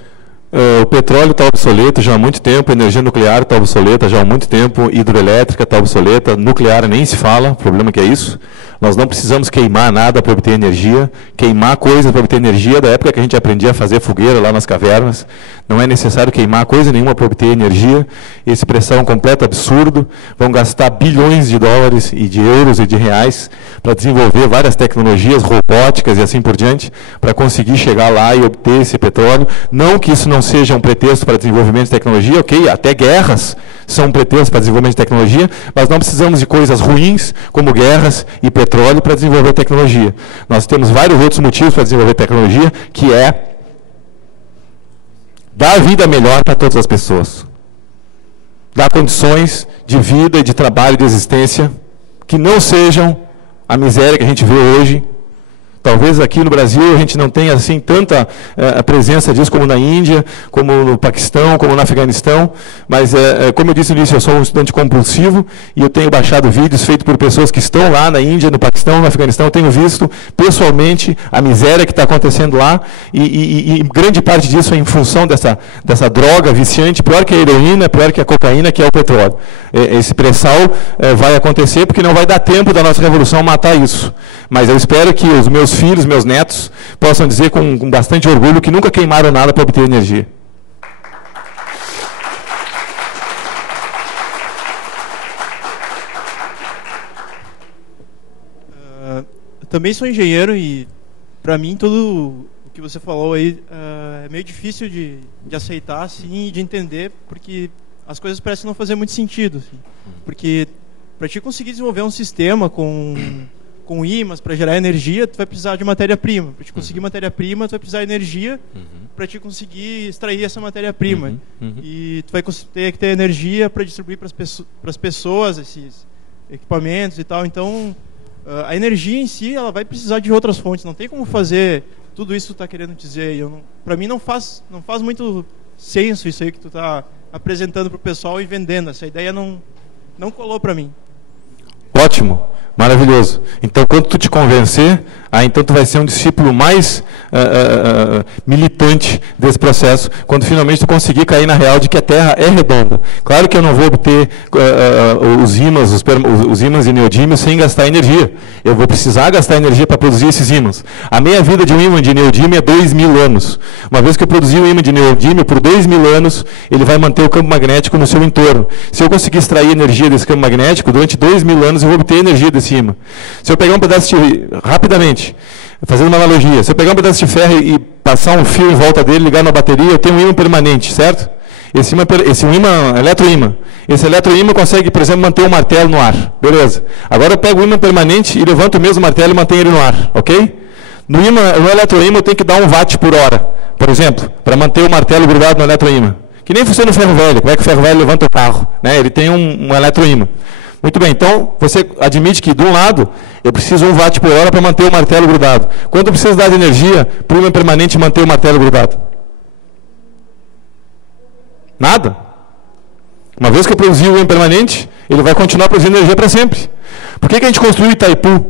O petróleo está obsoleto já há muito tempo, a energia nuclear está obsoleta já há muito tempo, hidroelétrica está obsoleta, nuclear nem se fala, o problema é que é isso. Nós não precisamos queimar nada para obter energia, queimar coisas para obter energia, da época que a gente aprendia a fazer fogueira lá nas cavernas, não é necessário queimar coisa nenhuma para obter energia. Esse preço é um completo absurdo, vão gastar bilhões de dólares e de euros e de reais para desenvolver várias tecnologias robóticas e assim por diante, para conseguir chegar lá e obter esse petróleo. Não que isso não seja um pretexto para desenvolvimento de tecnologia, ok, até guerras são um pretexto para desenvolvimento de tecnologia, mas não precisamos de coisas ruins, como guerras e petróleo, para desenvolver tecnologia. Nós temos vários outros motivos para desenvolver tecnologia, que é dar vida melhor para todas as pessoas. Dar condições de vida e de trabalho e de existência que não sejam a miséria que a gente vê hoje. Talvez aqui no Brasil a gente não tenha assim tanta presença disso como na Índia, como no Paquistão, como no Afeganistão, mas como eu disse no início, eu sou um estudante compulsivo e eu tenho baixado vídeos feitos por pessoas que estão lá na Índia, no Paquistão, no Afeganistão, eu tenho visto pessoalmente a miséria que está acontecendo lá e grande parte disso é em função dessa droga viciante, pior que a heroína, pior que a cocaína, que é o petróleo. Esse pré-sal vai acontecer porque não vai dar tempo da nossa revolução matar isso. Mas eu espero que os meus filhos, meus netos, possam dizer com bastante orgulho que nunca queimaram nada para obter energia. Eu também sou engenheiro e, para mim, tudo o que você falou aí é meio difícil de aceitar assim, e de entender, porque as coisas parecem não fazer muito sentido. Assim. Porque, para te conseguir desenvolver um sistema com ímãs para gerar energia, tu vai precisar de matéria-prima. Para te conseguir matéria-prima, tu vai precisar de energia para te conseguir extrair essa matéria-prima. E tu vai ter que ter energia para distribuir para as pessoas esses equipamentos e tal. Então, a energia em si, ela vai precisar de outras fontes. Não tem como fazer tudo isso que tu está querendo dizer. Para mim, não faz muito senso isso aí que tu está apresentando para o pessoal e vendendo. Essa ideia não colou para mim. Ótimo. Maravilhoso. Então, quando tu te convencer, então tu vai ser um discípulo mais militante desse processo, quando finalmente tu conseguir cair na real de que a Terra é redonda. Claro que eu não vou obter os ímãs e neodímios sem gastar energia. Eu vou precisar gastar energia para produzir esses ímãs. A meia-vida de um ímã de neodímio é 2.000 anos. Uma vez que eu produzir um ímã de neodímio, por 2.000 anos, ele vai manter o campo magnético no seu entorno. Se eu conseguir extrair energia desse campo magnético, durante 2.000 anos eu vou obter energia desse ímã. Se eu pegar um pedaço de... Rapidamente, fazendo uma analogia, se eu pegar um pedaço de ferro e passar um fio em volta dele, ligar na bateria, eu tenho um ímã permanente, certo? Esse ímã é eletroímã. Esse eletroímã consegue, por exemplo, manter um martelo no ar. Beleza. Agora eu pego o ímã permanente e levanto o mesmo martelo e mantenho ele no ar. Ok? No eletroímã eu tenho que dar 1 watt por hora, por exemplo, para manter o martelo grudado no eletroímã. Que nem funciona no ferro velho. Como é que o ferro velho levanta o carro? Né? Ele tem um eletroímã. Muito bem, então você admite que, de um lado, eu preciso 1 watt por hora para manter o martelo grudado. Quanto eu preciso dar de energia para o ímã permanente manter o martelo grudado? Nada. Uma vez que eu produzi o ímã permanente, ele vai continuar produzindo energia para sempre. Por que a gente construiu Itaipu?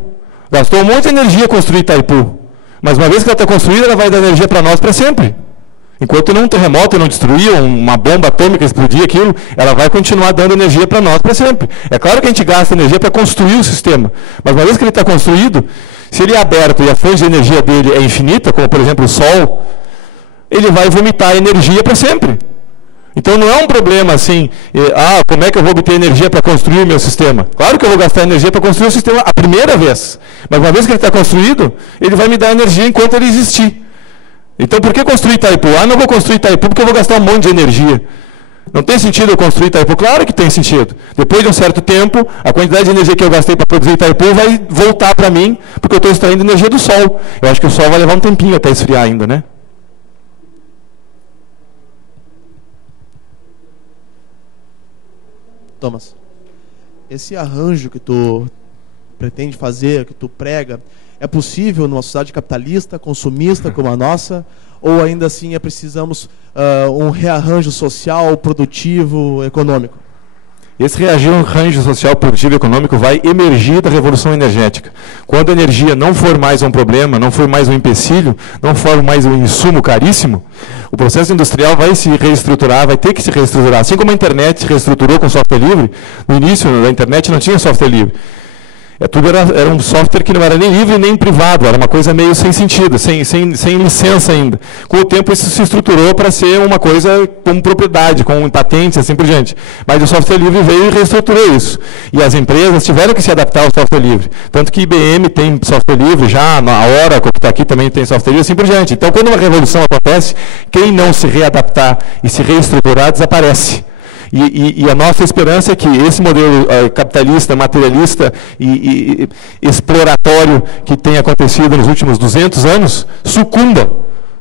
Gastou um monte de energia construir Itaipu. Mas uma vez que ela está construída, ela vai dar energia para nós para sempre. Enquanto um terremoto não destruir, uma bomba atômica explodir aquilo, ela vai continuar dando energia para nós para sempre. É claro que a gente gasta energia para construir o sistema, mas uma vez que ele está construído, se ele é aberto e a fonte de energia dele é infinita, como por exemplo o Sol, ele vai vomitar energia para sempre. Então não é um problema assim, como é que eu vou obter energia para construir o meu sistema? Claro que eu vou gastar energia para construir o sistema a primeira vez, mas uma vez que ele está construído, ele vai me dar energia enquanto ele existir. Então, por que construir Itaipu? Não vou construir Itaipu porque eu vou gastar um monte de energia. Não tem sentido eu construir Itaipu? Claro que tem sentido. Depois de um certo tempo, a quantidade de energia que eu gastei para produzir Itaipu vai voltar para mim, porque eu estou extraindo energia do Sol. Eu acho que o Sol vai levar um tempinho até esfriar ainda, né? Thomas, esse arranjo que tu pretende fazer, que tu prega, é possível numa sociedade capitalista, consumista como a nossa, ou ainda assim precisamos um rearranjo social, produtivo, econômico? Esse rearranjo social, produtivo e econômico vai emergir da revolução energética. Quando a energia não for mais um problema, não for mais um empecilho, não for mais um insumo caríssimo, o processo industrial vai se reestruturar, vai ter que se reestruturar. Assim como a internet se reestruturou com software livre, no início da internet não tinha software livre. Tudo era um software que não era nem livre nem privado, era uma coisa meio sem sentido, sem licença ainda. Com o tempo isso se estruturou para ser uma coisa com propriedade, com patentes, assim por diante. Mas o software livre veio e reestruturou isso. E as empresas tiveram que se adaptar ao software livre. Tanto que IBM tem software livre, já a Oracle, que está aqui, também tem software livre, assim por diante. Então, quando uma revolução acontece, quem não se readaptar e se reestruturar, desaparece. E a nossa esperança é que esse modelo capitalista, materialista e exploratório que tem acontecido nos últimos 200 anos sucumba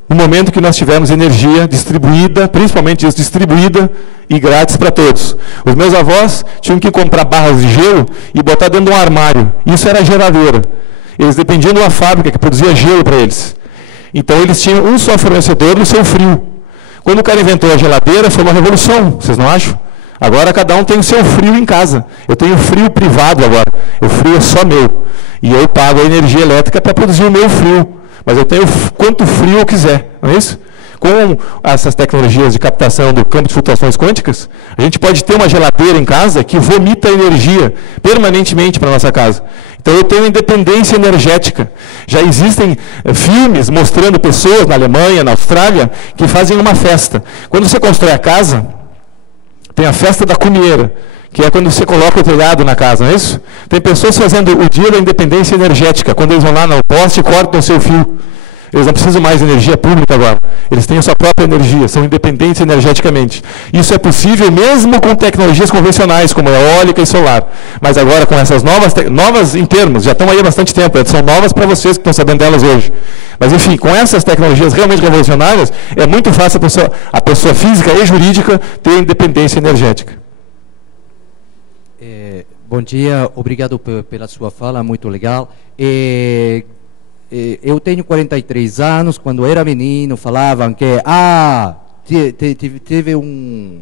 no momento que nós tivermos energia distribuída, principalmente distribuída e grátis para todos. Os meus avós tinham que comprar barras de gelo e botar dentro de um armário. Isso era geladeira. Eles dependiam de uma fábrica que produzia gelo para eles. Então eles tinham um só fornecedor no seu frio. Quando o cara inventou a geladeira, foi uma revolução, vocês não acham? Agora cada um tem o seu frio em casa. Eu tenho frio privado agora. O frio é só meu. E eu pago a energia elétrica para produzir o meu frio. Mas eu tenho quanto frio eu quiser, não é isso? Com essas tecnologias de captação do campo de flutuações quânticas, a gente pode ter uma geladeira em casa que vomita energia permanentemente para a nossa casa. Então eu tenho independência energética. Já existem filmes mostrando pessoas na Alemanha, na Austrália, que fazem uma festa. Quando você constrói a casa, tem a festa da cumieira, que é quando você coloca o telhado na casa, não é isso? Tem pessoas fazendo o dia da independência energética, quando eles vão lá no poste e cortam o seu fio. Eles não precisam mais de energia pública agora. Eles têm a sua própria energia, são independentes energeticamente. Isso é possível mesmo com tecnologias convencionais, como eólica e solar. Mas agora com essas novas em termos, já estão aí há bastante tempo, são novas para vocês que estão sabendo delas hoje. Mas enfim, com essas tecnologias realmente revolucionárias, é muito fácil a pessoa física e jurídica ter independência energética. Bom dia, obrigado pela sua fala, muito legal. Eu tenho 43 anos, quando era menino falavam que teve um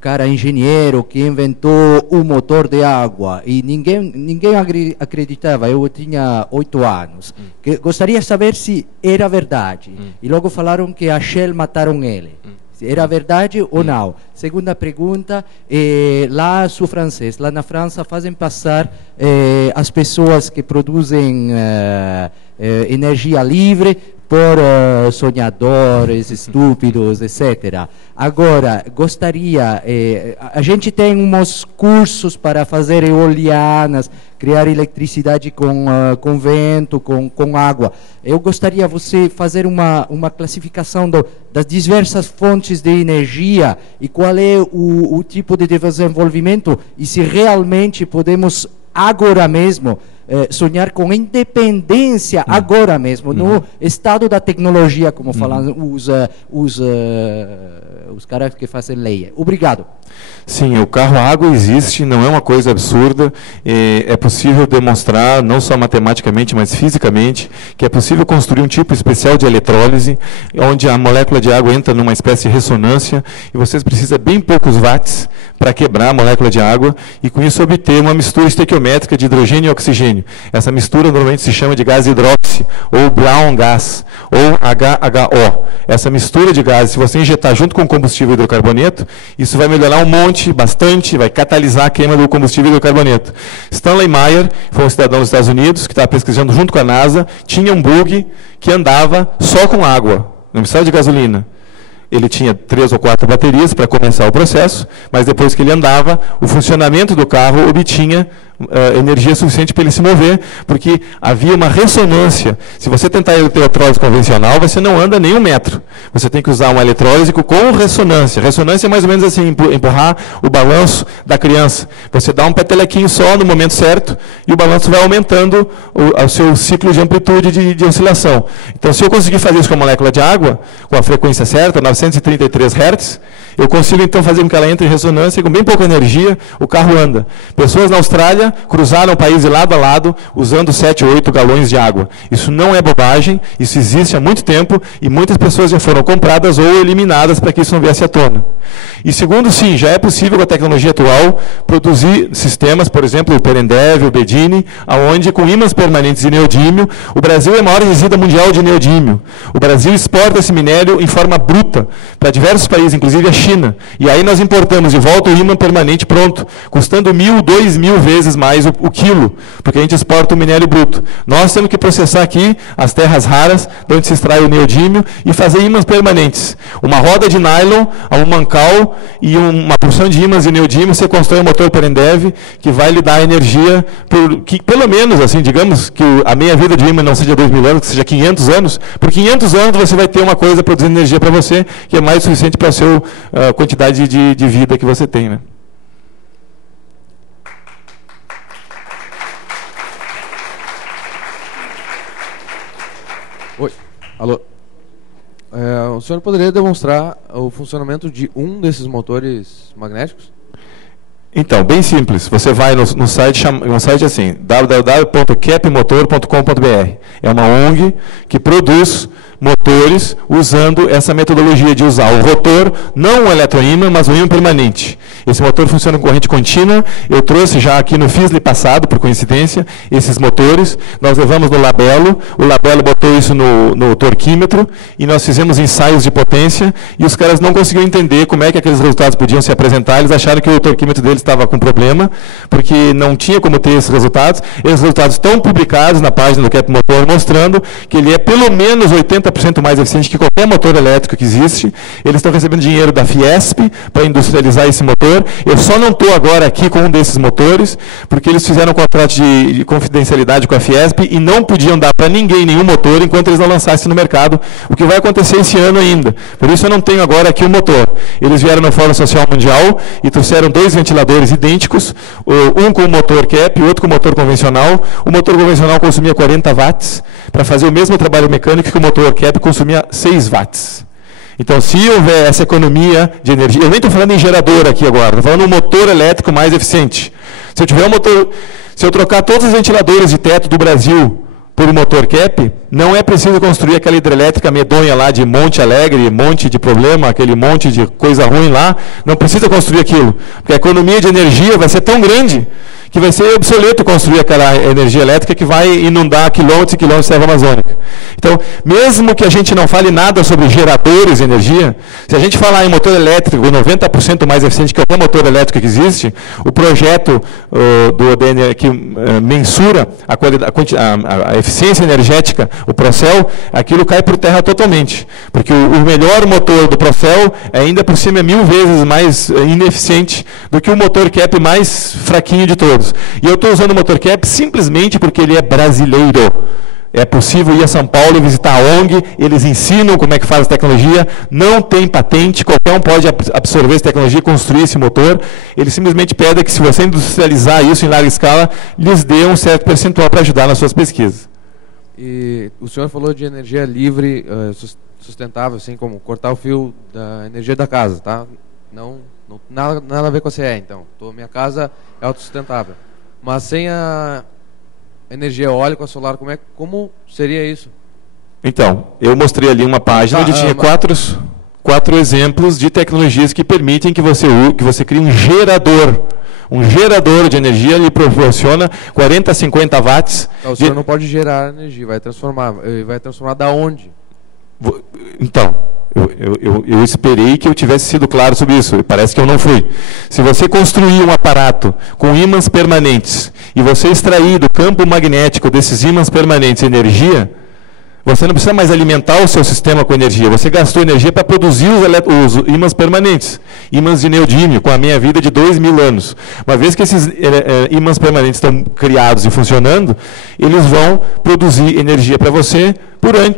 cara engenheiro que inventou um motor de água e ninguém acreditava. Eu tinha 8 anos. Gostaria de saber se era verdade. E logo falaram que a Shell mataram ele. Era verdade ou não? Segunda pergunta, lá sul francês, lá na França fazem passar as pessoas que produzem energia livre por sonhadores, estúpidos, etc. Agora, gostaria, a gente tem uns cursos para fazer eolianas, criar eletricidade com vento, com água. Eu gostaria você fazer uma classificação das diversas fontes de energia e qual é o tipo de desenvolvimento e se realmente podemos agora mesmo sonhar com independência agora mesmo, no estado da tecnologia, como falam os caras que fazem lei. Obrigado. Sim, o carro a água existe, não é uma coisa absurda, é possível demonstrar, não só matematicamente, mas fisicamente, que é possível construir um tipo especial de eletrólise, onde a molécula de água entra numa espécie de ressonância, e vocês precisam bem poucos watts para quebrar a molécula de água, e com isso obter uma mistura estequiométrica de hidrogênio e oxigênio. Essa mistura normalmente se chama de gás hidróxido, ou brown gas, ou HHO. Essa mistura de gases, se você injetar junto com o combustível hidrocarboneto, isso vai melhorar um monte, bastante, vai catalisar a queima do combustível hidrocarboneto. Stanley Meyer, foi um cidadão dos Estados Unidos, que estava pesquisando junto com a NASA, tinha um bug que andava só com água, não precisava de gasolina. Ele tinha 3 ou 4 baterias para começar o processo, mas depois que ele andava, o funcionamento do carro obtinha energia suficiente para ele se mover, porque havia uma ressonância. Se você tentar eletrólise convencional, você não anda nem 1 metro. Você tem que usar uma eletrólise com ressonância. Ressonância é mais ou menos assim, empurrar o balanço da criança. Você dá um petelequinho só no momento certo, e o balanço vai aumentando o seu ciclo de amplitude de oscilação. Então, se eu conseguir fazer isso com a molécula de água, com a frequência certa, 900 433 Hz, eu consigo então fazer com que ela entre em ressonância e com bem pouca energia o carro anda. Pessoas na Austrália cruzaram o país de lado a lado usando 7 ou 8 galões de água. Isso não é bobagem, isso existe há muito tempo e muitas pessoas já foram compradas ou eliminadas para que isso não viesse à tona. E segundo, sim, já é possível com a tecnologia atual produzir sistemas, por exemplo, o Perendev, o Bedini, onde com ímãs permanentes de neodímio, o Brasil é a maior resídua mundial de neodímio. O Brasil exporta esse minério em forma bruta para diversos países, inclusive a China. E aí nós importamos de volta o ímã permanente pronto, custando 1.000, 2.000 vezes mais o quilo, porque a gente exporta o minério bruto. Nós temos que processar aqui as terras raras, de onde se extrai o neodímio, e fazer ímãs permanentes. Uma roda de nylon, um mancal e uma porção de ímãs de neodímio, você constrói um motor Perendev que vai lhe dar energia, que pelo menos, assim, digamos que a meia-vida de ímã não seja 2.000 anos, que seja 500 anos, por 500 anos você vai ter uma coisa produzindo energia para você, que é mais do suficiente para a sua quantidade de vida que você tem, né? Oi, alô. O senhor poderia demonstrar o funcionamento de um desses motores magnéticos? Então, bem simples. Você vai no site, um site assim, www.capmotor.com.br. É uma ONG que produz motores usando essa metodologia de usar o rotor, não o eletroímã, mas o ímã permanente. Esse motor funciona com corrente contínua. Eu trouxe já aqui no FISLE passado, por coincidência, esses motores. Nós levamos no Labelo, o Labelo botou isso no torquímetro, e nós fizemos ensaios de potência, e os caras não conseguiam entender como é que aqueles resultados podiam se apresentar. Eles acharam que o torquímetro deles estava com problema, porque não tinha como ter esses resultados. Esses resultados estão publicados na página do Capmotor, mostrando que ele é pelo menos 80% mais eficiente que qualquer motor elétrico que existe. Eles estão recebendo dinheiro da Fiesp para industrializar esse motor. Eu só não estou agora aqui com um desses motores, porque eles fizeram um contrato de confidencialidade com a Fiesp e não podiam dar para ninguém nenhum motor enquanto eles não lançassem no mercado, o que vai acontecer esse ano ainda. Por isso eu não tenho agora aqui o motor. Eles vieram no Fórum Social Mundial e trouxeram 2 ventiladores idênticos, um com o motor cap e outro com o motor convencional. O motor convencional consumia 40 watts para fazer o mesmo trabalho mecânico que o motor cap consumia 6 watts. Então, se houver essa economia de energia, eu nem estou falando em gerador aqui agora, estou falando um motor elétrico mais eficiente. Se eu tiver um motor, se eu trocar todos os ventiladores de teto do Brasil por um motor cap, não é preciso construir aquela hidrelétrica medonha lá de Monte Alegre, monte de problema, aquele monte de coisa ruim lá, não precisa construir aquilo, porque a economia de energia vai ser tão grande que vai ser obsoleto construir aquela energia elétrica que vai inundar quilômetros e quilômetros da selva amazônica. Então, mesmo que a gente não fale nada sobre geradores de energia, se a gente falar em motor elétrico 90% mais eficiente que qualquer motor elétrico que existe, o projeto do ODN que mensura a eficiência energética, o Procel, aquilo cai por terra totalmente. Porque o melhor motor do Procel ainda por cima é 1000 vezes mais ineficiente do que o motor cap mais fraquinho de todos. E eu estou usando o motor cap simplesmente porque ele é brasileiro. É possível ir a São Paulo e visitar a ONG, eles ensinam como é que faz a tecnologia, não tem patente, qualquer um pode absorver essa tecnologia e construir esse motor. Eles simplesmente pedem que, se você industrializar isso em larga escala, lhes dê um certo percentual para ajudar nas suas pesquisas. E o senhor falou de energia livre, sustentável, assim como cortar o fio da energia da casa, tá? Nada a ver com a CE, então. Minha casa é autossustentável. Mas sem a energia eólica, solar, como seria isso? Então, eu mostrei ali uma página onde tinha quatro exemplos de tecnologias que permitem que você crie um gerador. Um gerador de energia lhe proporciona 40 a 50 watts. O senhor não pode gerar energia, vai transformar da onde? Então, eu esperei que eu tivesse sido claro sobre isso, parece que eu não fui. Se você construir um aparato com ímãs permanentes e você extrair do campo magnético desses ímãs permanentes energia, você não precisa mais alimentar o seu sistema com energia, você gastou energia para produzir os ímãs permanentes, ímãs de neodímio, com a meia-vida de 2.000 anos. Uma vez que esses ímãs permanentes estão criados e funcionando, eles vão produzir energia para você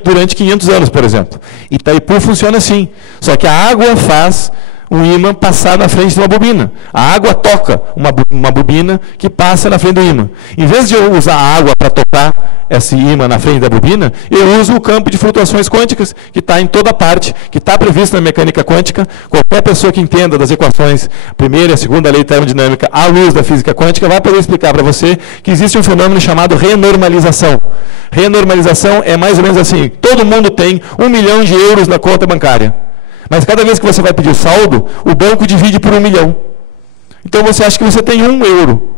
durante 500 anos, por exemplo. Itaipu funciona assim, só que a água faz um ímã passar na frente de uma bobina. A água toca uma bobina que passa na frente do ímã. Em vez de eu usar a água para tocar esse ímã na frente da bobina, eu uso o campo de flutuações quânticas, que está em toda parte, que está previsto na mecânica quântica. Qualquer pessoa que entenda das equações, primeira e a segunda lei termodinâmica, à luz da física quântica, vai poder explicar para você que existe um fenômeno chamado renormalização. Renormalização é mais ou menos assim, todo mundo tem 1 milhão de euros na conta bancária. Mas cada vez que você vai pedir o saldo, o banco divide por 1 milhão. Então você acha que você tem 1 euro.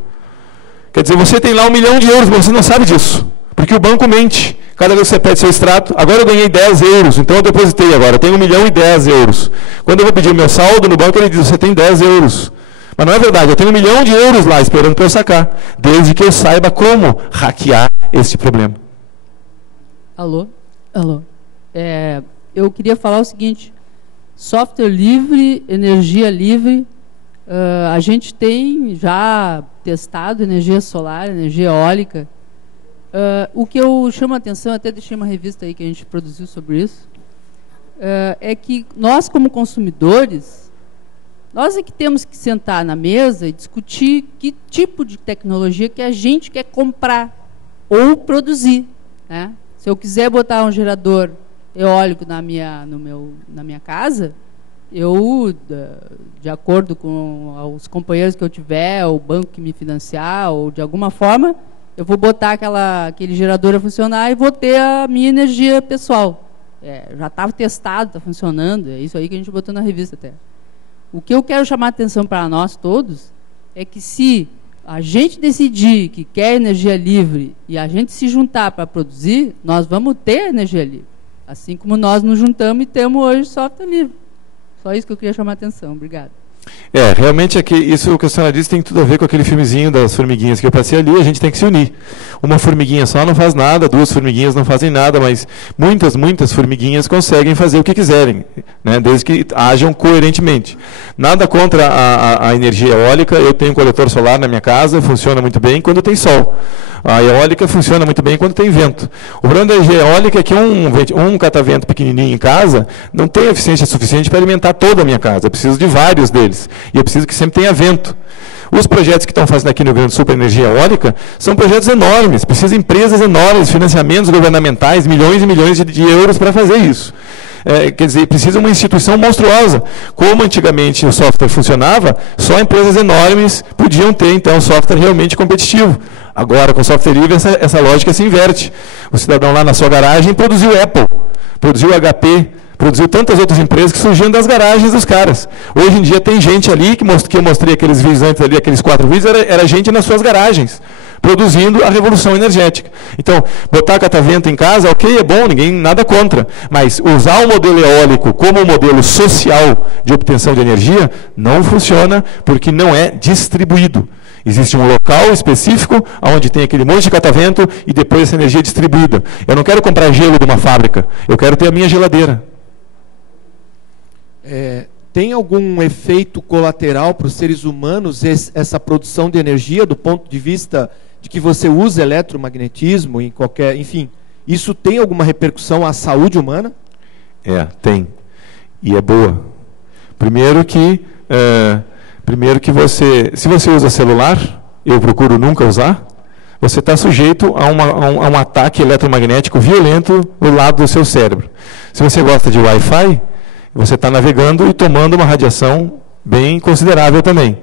Quer dizer, você tem lá 1 milhão de euros, mas você não sabe disso. Porque o banco mente. Cada vez que você pede seu extrato, agora eu ganhei 10 euros, então eu depositei agora, eu tenho 1 milhão e 10 euros. Quando eu vou pedir o meu saldo no banco, ele diz, você tem 10 euros. Mas não é verdade, eu tenho 1 milhão de euros lá esperando para eu sacar, desde que eu saiba como hackear esse problema. Alô? Alô. Eu queria falar o seguinte, software livre, energia livre, a gente tem já testado energia solar, energia eólica. O que eu chamo a atenção, até deixei uma revista aí que a gente produziu sobre isso, é que nós, como consumidores, nós é que temos que sentar na mesa e discutir que tipo de tecnologia que a gente quer comprar ou produzir, né? Se eu quiser botar um gerador eólico na minha casa, eu, de acordo com os companheiros que eu tiver, o banco que me financiar, ou de alguma forma, eu vou botar aquele gerador a funcionar e vou ter a minha energia pessoal. Já estava testado, está funcionando, é isso aí que a gente botou na revista até. O que eu quero chamar a atenção para nós todos é que se a gente decidir que quer energia livre e a gente se juntar para produzir, nós vamos ter energia livre. Assim como nós nos juntamos e temos hoje software livre. Só isso que eu queria chamar a atenção. Obrigado. Realmente isso que a senhora disse tem tudo a ver com aquele filmezinho das formiguinhas que eu passei ali. A gente tem que se unir. Uma formiguinha só não faz nada, 2 formiguinhas não fazem nada, mas muitas formiguinhas conseguem fazer o que quiserem, né, desde que hajam coerentemente. Nada contra a energia eólica. Eu tenho um coletor solar na minha casa, funciona muito bem quando tem sol. A eólica funciona muito bem quando tem vento. O problema da energia eólica é que um catavento pequenininho em casa não tem eficiência suficiente para alimentar toda a minha casa. Eu preciso de vários deles. E eu preciso que sempre tenha vento. Os projetos que estão fazendo aqui no Rio Grande do Sul para energia eólica são projetos enormes. Precisa de empresas enormes, financiamentos governamentais, milhões e milhões de euros para fazer isso. Quer dizer, precisa uma instituição monstruosa. Como antigamente o software funcionava, só empresas enormes podiam ter, então, software realmente competitivo. Agora, com software livre, essa lógica se inverte. O cidadão lá na sua garagem produziu Apple, produziu HP, produziu tantas outras empresas que surgiam das garagens dos caras. Hoje em dia tem gente ali, que eu mostrei aqueles vídeos antes ali, aqueles 4 vídeos, era gente nas suas garagens, produzindo a revolução energética. Então, botar catavento em casa, ok, é bom, nada contra. Mas usar o modelo eólico como um modelo social de obtenção de energia não funciona porque não é distribuído. Existe um local específico onde tem aquele monte de catavento e depois essa energia é distribuída. Eu não quero comprar gelo de uma fábrica, eu quero ter a minha geladeira. Tem algum efeito colateral para os seres humanos essa produção de energia, do ponto de vista de que você usa eletromagnetismo em qualquer... Enfim, isso tem alguma repercussão à saúde humana? Tem. E é boa. Primeiro que se você usa celular, eu procuro nunca usar, você está sujeito a um ataque eletromagnético violento do lado do seu cérebro. Se você gosta de Wi-Fi, você está navegando e tomando uma radiação bem considerável também.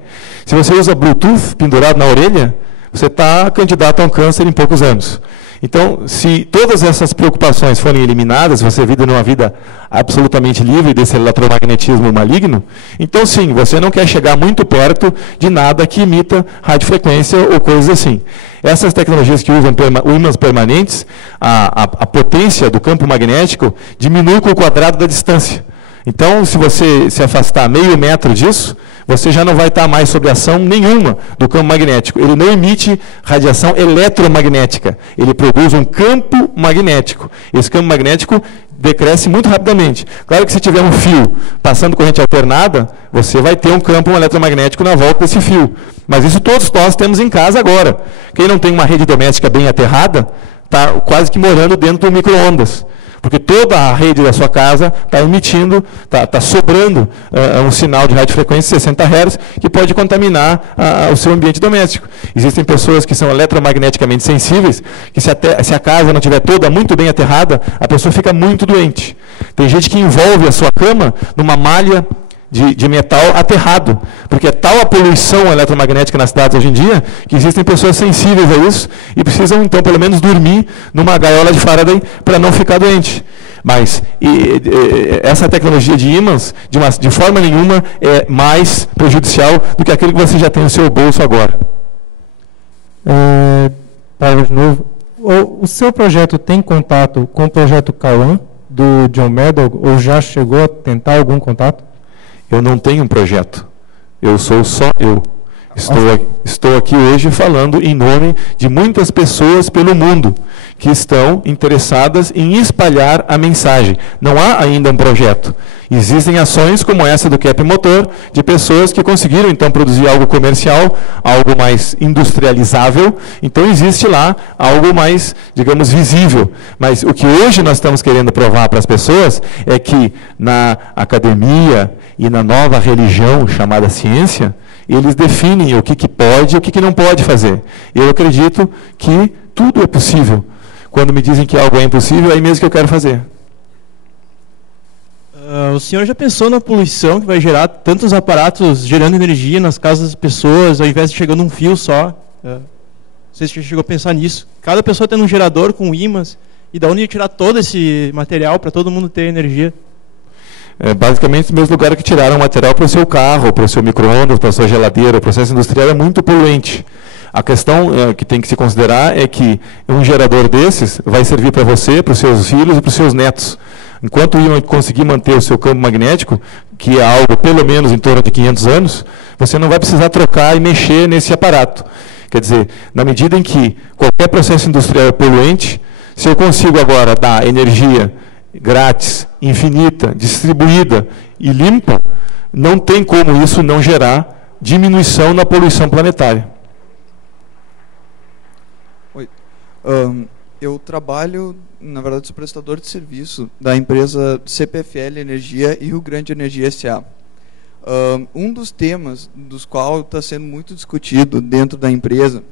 Se você usa Bluetooth pendurado na orelha, você está candidato a um câncer em poucos anos. Então, se todas essas preocupações forem eliminadas, você vive numa vida absolutamente livre desse eletromagnetismo maligno, então sim, você não quer chegar muito perto de nada que imita radiofrequência ou coisas assim. Essas tecnologias que usam ímãs permanentes, a potência do campo magnético diminui com o quadrado da distância. Então, se você se afastar meio metro disso, você já não vai estar mais sob ação nenhuma do campo magnético. Ele não emite radiação eletromagnética, ele produz um campo magnético. Esse campo magnético decresce muito rapidamente. Claro que se tiver um fio passando corrente alternada, você vai ter um campo eletromagnético na volta desse fio. Mas isso todos nós temos em casa agora. Quem não tem uma rede doméstica bem aterrada, está quase que morando dentro do micro-ondas. porque toda a rede da sua casa está emitindo, está sobrando um sinal de radiofrequência 60 Hz que pode contaminar o seu ambiente doméstico. Existem pessoas que são eletromagneticamente sensíveis, que se a casa não estiver toda muito bem aterrada, a pessoa fica muito doente. Tem gente que envolve a sua cama numa malha de metal aterrado, porque é tal a poluição eletromagnética nas cidades hoje em dia, que existem pessoas sensíveis a isso e precisam, então, pelo menos dormir numa gaiola de Faraday para não ficar doente. Mas essa tecnologia de ímãs, de forma nenhuma, é mais prejudicial do que aquele que você já tem no seu bolso agora. Paulo, de novo. O seu projeto tem contato com o projeto Cauã, do John Maddox, ou já chegou a tentar algum contato? Eu não tenho um projeto. Eu sou só eu. Estou aqui hoje falando em nome de muitas pessoas pelo mundo que estão interessadas em espalhar a mensagem. Não há ainda um projeto. Existem ações como essa do Cap Motor, de pessoas que conseguiram então produzir algo comercial, algo mais industrializável. Então existe lá algo mais, digamos, visível. Mas o que hoje nós estamos querendo provar para as pessoas é que na academia e na nova religião chamada ciência, eles definem o que pode e o que não pode fazer. Eu acredito que tudo é possível. Quando me dizem que algo é impossível, é aí mesmo que eu quero fazer. O senhor já pensou na poluição que vai gerar tantos aparatos gerando energia nas casas das pessoas, ao invés de chegando um fio só? Não sei se você chegou a pensar nisso. Cada pessoa tendo um gerador com ímãs, e da onde tirar todo esse material para todo mundo ter energia? Basicamente, o mesmo lugar que tiraram o material para o seu carro, para o seu micro-ondas, para a sua geladeira. O processo industrial é muito poluente. A questão que tem que se considerar é que um gerador desses vai servir para você, para os seus filhos e para os seus netos. Enquanto o ímã conseguir manter o seu campo magnético, que é algo pelo menos em torno de 500 anos, você não vai precisar trocar e mexer nesse aparato. Quer dizer, na medida em que qualquer processo industrial é poluente, se eu consigo agora dar energia grátis, infinita, distribuída e limpa, não tem como isso não gerar diminuição na poluição planetária. Oi. Eu trabalho, na verdade, sou prestador de serviço da empresa CPFL Energia e Rio Grande Energia S.A. Um dos temas dos quais está sendo muito discutido dentro da empresa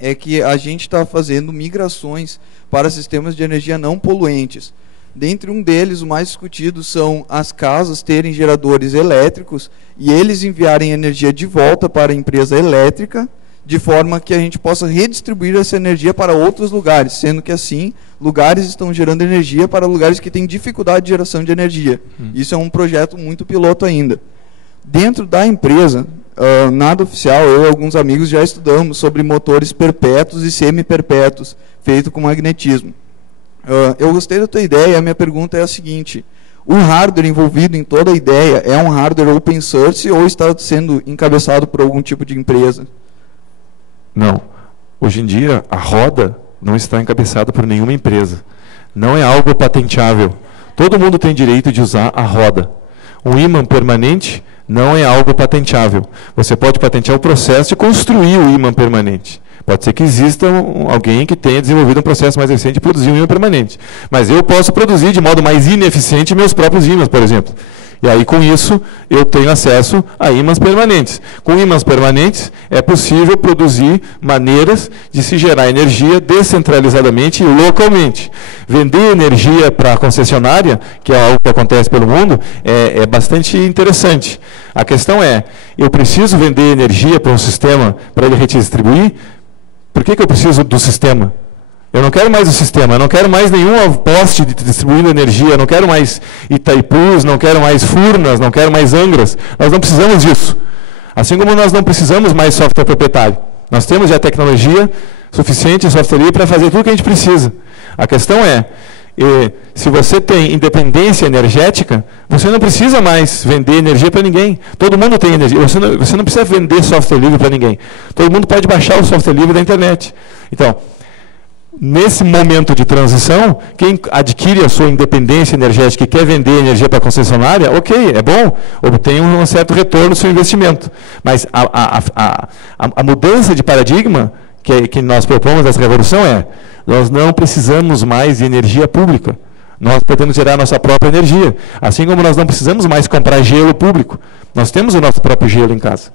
é que a gente está fazendo migrações para sistemas de energia não poluentes. Dentre um deles, o mais discutido, são as casas terem geradores elétricos e eles enviarem energia de volta para a empresa elétrica, de forma que a gente possa redistribuir essa energia para outros lugares, sendo que assim, lugares estão gerando energia para lugares que têm dificuldade de geração de energia. Isso é um projeto muito piloto ainda. Dentro da empresa, nada oficial, eu e alguns amigos já estudamos sobre motores perpétuos e semiperpétuos, feitos com magnetismo. Eu gostei da tua ideia e a minha pergunta é a seguinte: o hardware envolvido em toda a ideia é um hardware open source ou está sendo encabeçado por algum tipo de empresa? Não. Hoje em dia, a roda não está encabeçada por nenhuma empresa. Não é algo patenteável. Todo mundo tem direito de usar a roda. Um ímã permanente não é algo patenteável. Você pode patentear o processo de construir o ímã permanente. Pode ser que exista alguém que tenha desenvolvido um processo mais recente de produzir um ímã permanente. Mas eu posso produzir de modo mais ineficiente meus próprios ímãs, por exemplo. E aí, com isso, eu tenho acesso a ímãs permanentes. Com ímãs permanentes, é possível produzir maneiras de se gerar energia descentralizadamente e localmente. Vender energia para a concessionária, que é algo que acontece pelo mundo, é bastante interessante. A questão é, eu preciso vender energia para um sistema para ele redistribuir? Por que eu preciso do sistema? Eu não quero mais o sistema, eu não quero mais nenhum poste distribuindo energia, eu não quero mais Itaipus, não quero mais Furnas, não quero mais Angras. Nós não precisamos disso. Assim como nós não precisamos mais software proprietário. Nós temos já tecnologia suficiente em software livre para fazer tudo o que a gente precisa. A questão é, se você tem independência energética, você não precisa mais vender energia para ninguém. Todo mundo tem energia. Você não precisa vender software livre para ninguém. Todo mundo pode baixar o software livre da internet. Então, nesse momento de transição, quem adquire a sua independência energética e quer vender energia para a concessionária, ok, é bom, obtém um certo retorno do seu investimento. Mas a mudança de paradigma que nós propomos nessa revolução nós não precisamos mais de energia pública. Nós podemos gerar a nossa própria energia. Assim como nós não precisamos mais comprar gelo público. Nós temos o nosso próprio gelo em casa.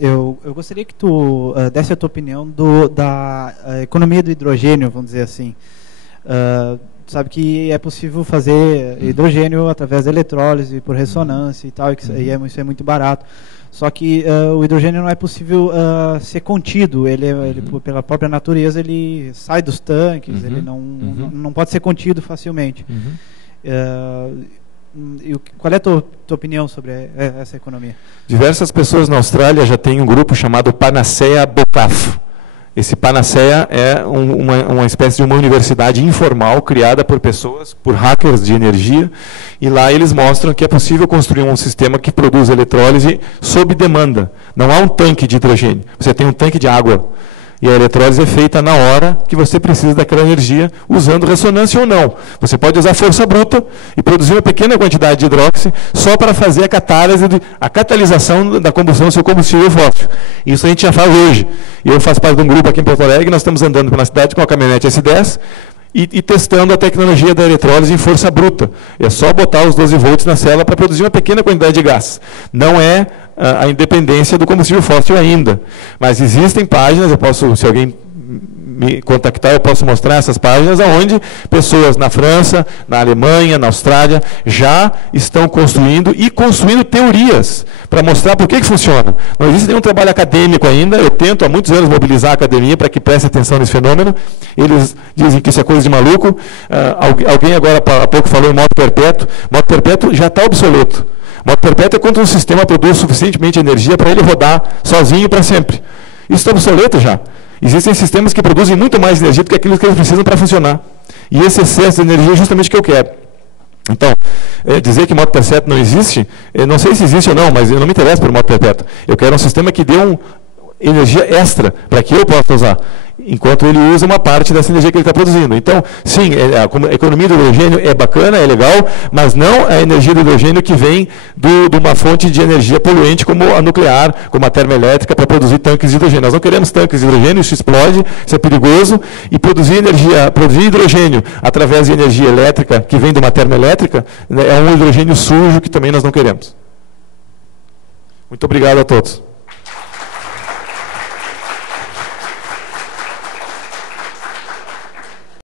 Eu gostaria que tu desse a tua opinião da economia do hidrogênio, vamos dizer assim. Sabe que é possível fazer hidrogênio através da eletrólise, por ressonância e tal, e isso é muito barato. Só que o hidrogênio não é possível ser contido. Ele, pela própria natureza, ele sai dos tanques, ele não pode ser contido facilmente. Qual é a tua opinião sobre essa economia? Diversas pessoas na Austrália já têm um grupo chamado Panacea Bocaf. Esse Panacea é uma espécie de uma universidade informal criada por pessoas, por hackers de energia, e lá eles mostram que é possível construir um sistema que produz eletrólise sob demanda. Não há um tanque de hidrogênio, você tem um tanque de água. E a eletrólise é feita na hora que você precisa daquela energia, usando ressonância ou não. Você pode usar força bruta e produzir uma pequena quantidade de hidróxido só para fazer a catalisação da combustão do seu combustível fóssil. Isso a gente já faz hoje. Eu faço parte de um grupo aqui em Porto Alegre, nós estamos andando pela cidade com a caminhonete S10 e testando a tecnologia da eletrólise em força bruta. É só botar os 12 volts na célula para produzir uma pequena quantidade de gás. Não é a independência do combustível fóssil ainda. Mas existem páginas, se alguém me contactar, eu posso mostrar essas páginas onde pessoas na França, na Alemanha, na Austrália, já estão construindo teorias para mostrar por que funciona. Não existe nenhum trabalho acadêmico ainda, eu tento há muitos anos mobilizar a academia para que preste atenção nesse fenômeno, eles dizem que isso é coisa de maluco. Alguém agora há pouco falou em moto perpétuo já está obsoleto. Moto perpétuo é quando um sistema produz suficientemente energia para ele rodar sozinho para sempre. Isso está obsoleto já. Existem sistemas que produzem muito mais energia do que aquilo que eles precisam para funcionar. E esse excesso de energia é justamente o que eu quero. Então, dizer que moto perpétuo não existe, não sei se existe ou não, mas eu não me interesso por moto perpétuo. Eu quero um sistema que dê energia extra para que eu possa usar, enquanto ele usa uma parte dessa energia que ele está produzindo. Então, sim, a economia do hidrogênio é bacana, é legal, mas não a energia do hidrogênio que vem de uma fonte de energia poluente como a nuclear, como a termoelétrica, para produzir tanques de hidrogênio. Nós não queremos tanques de hidrogênio, isso explode, isso é perigoso, e produzir hidrogênio através de energia elétrica que vem de uma termoelétrica é um hidrogênio sujo que também nós não queremos. Muito obrigado a todos.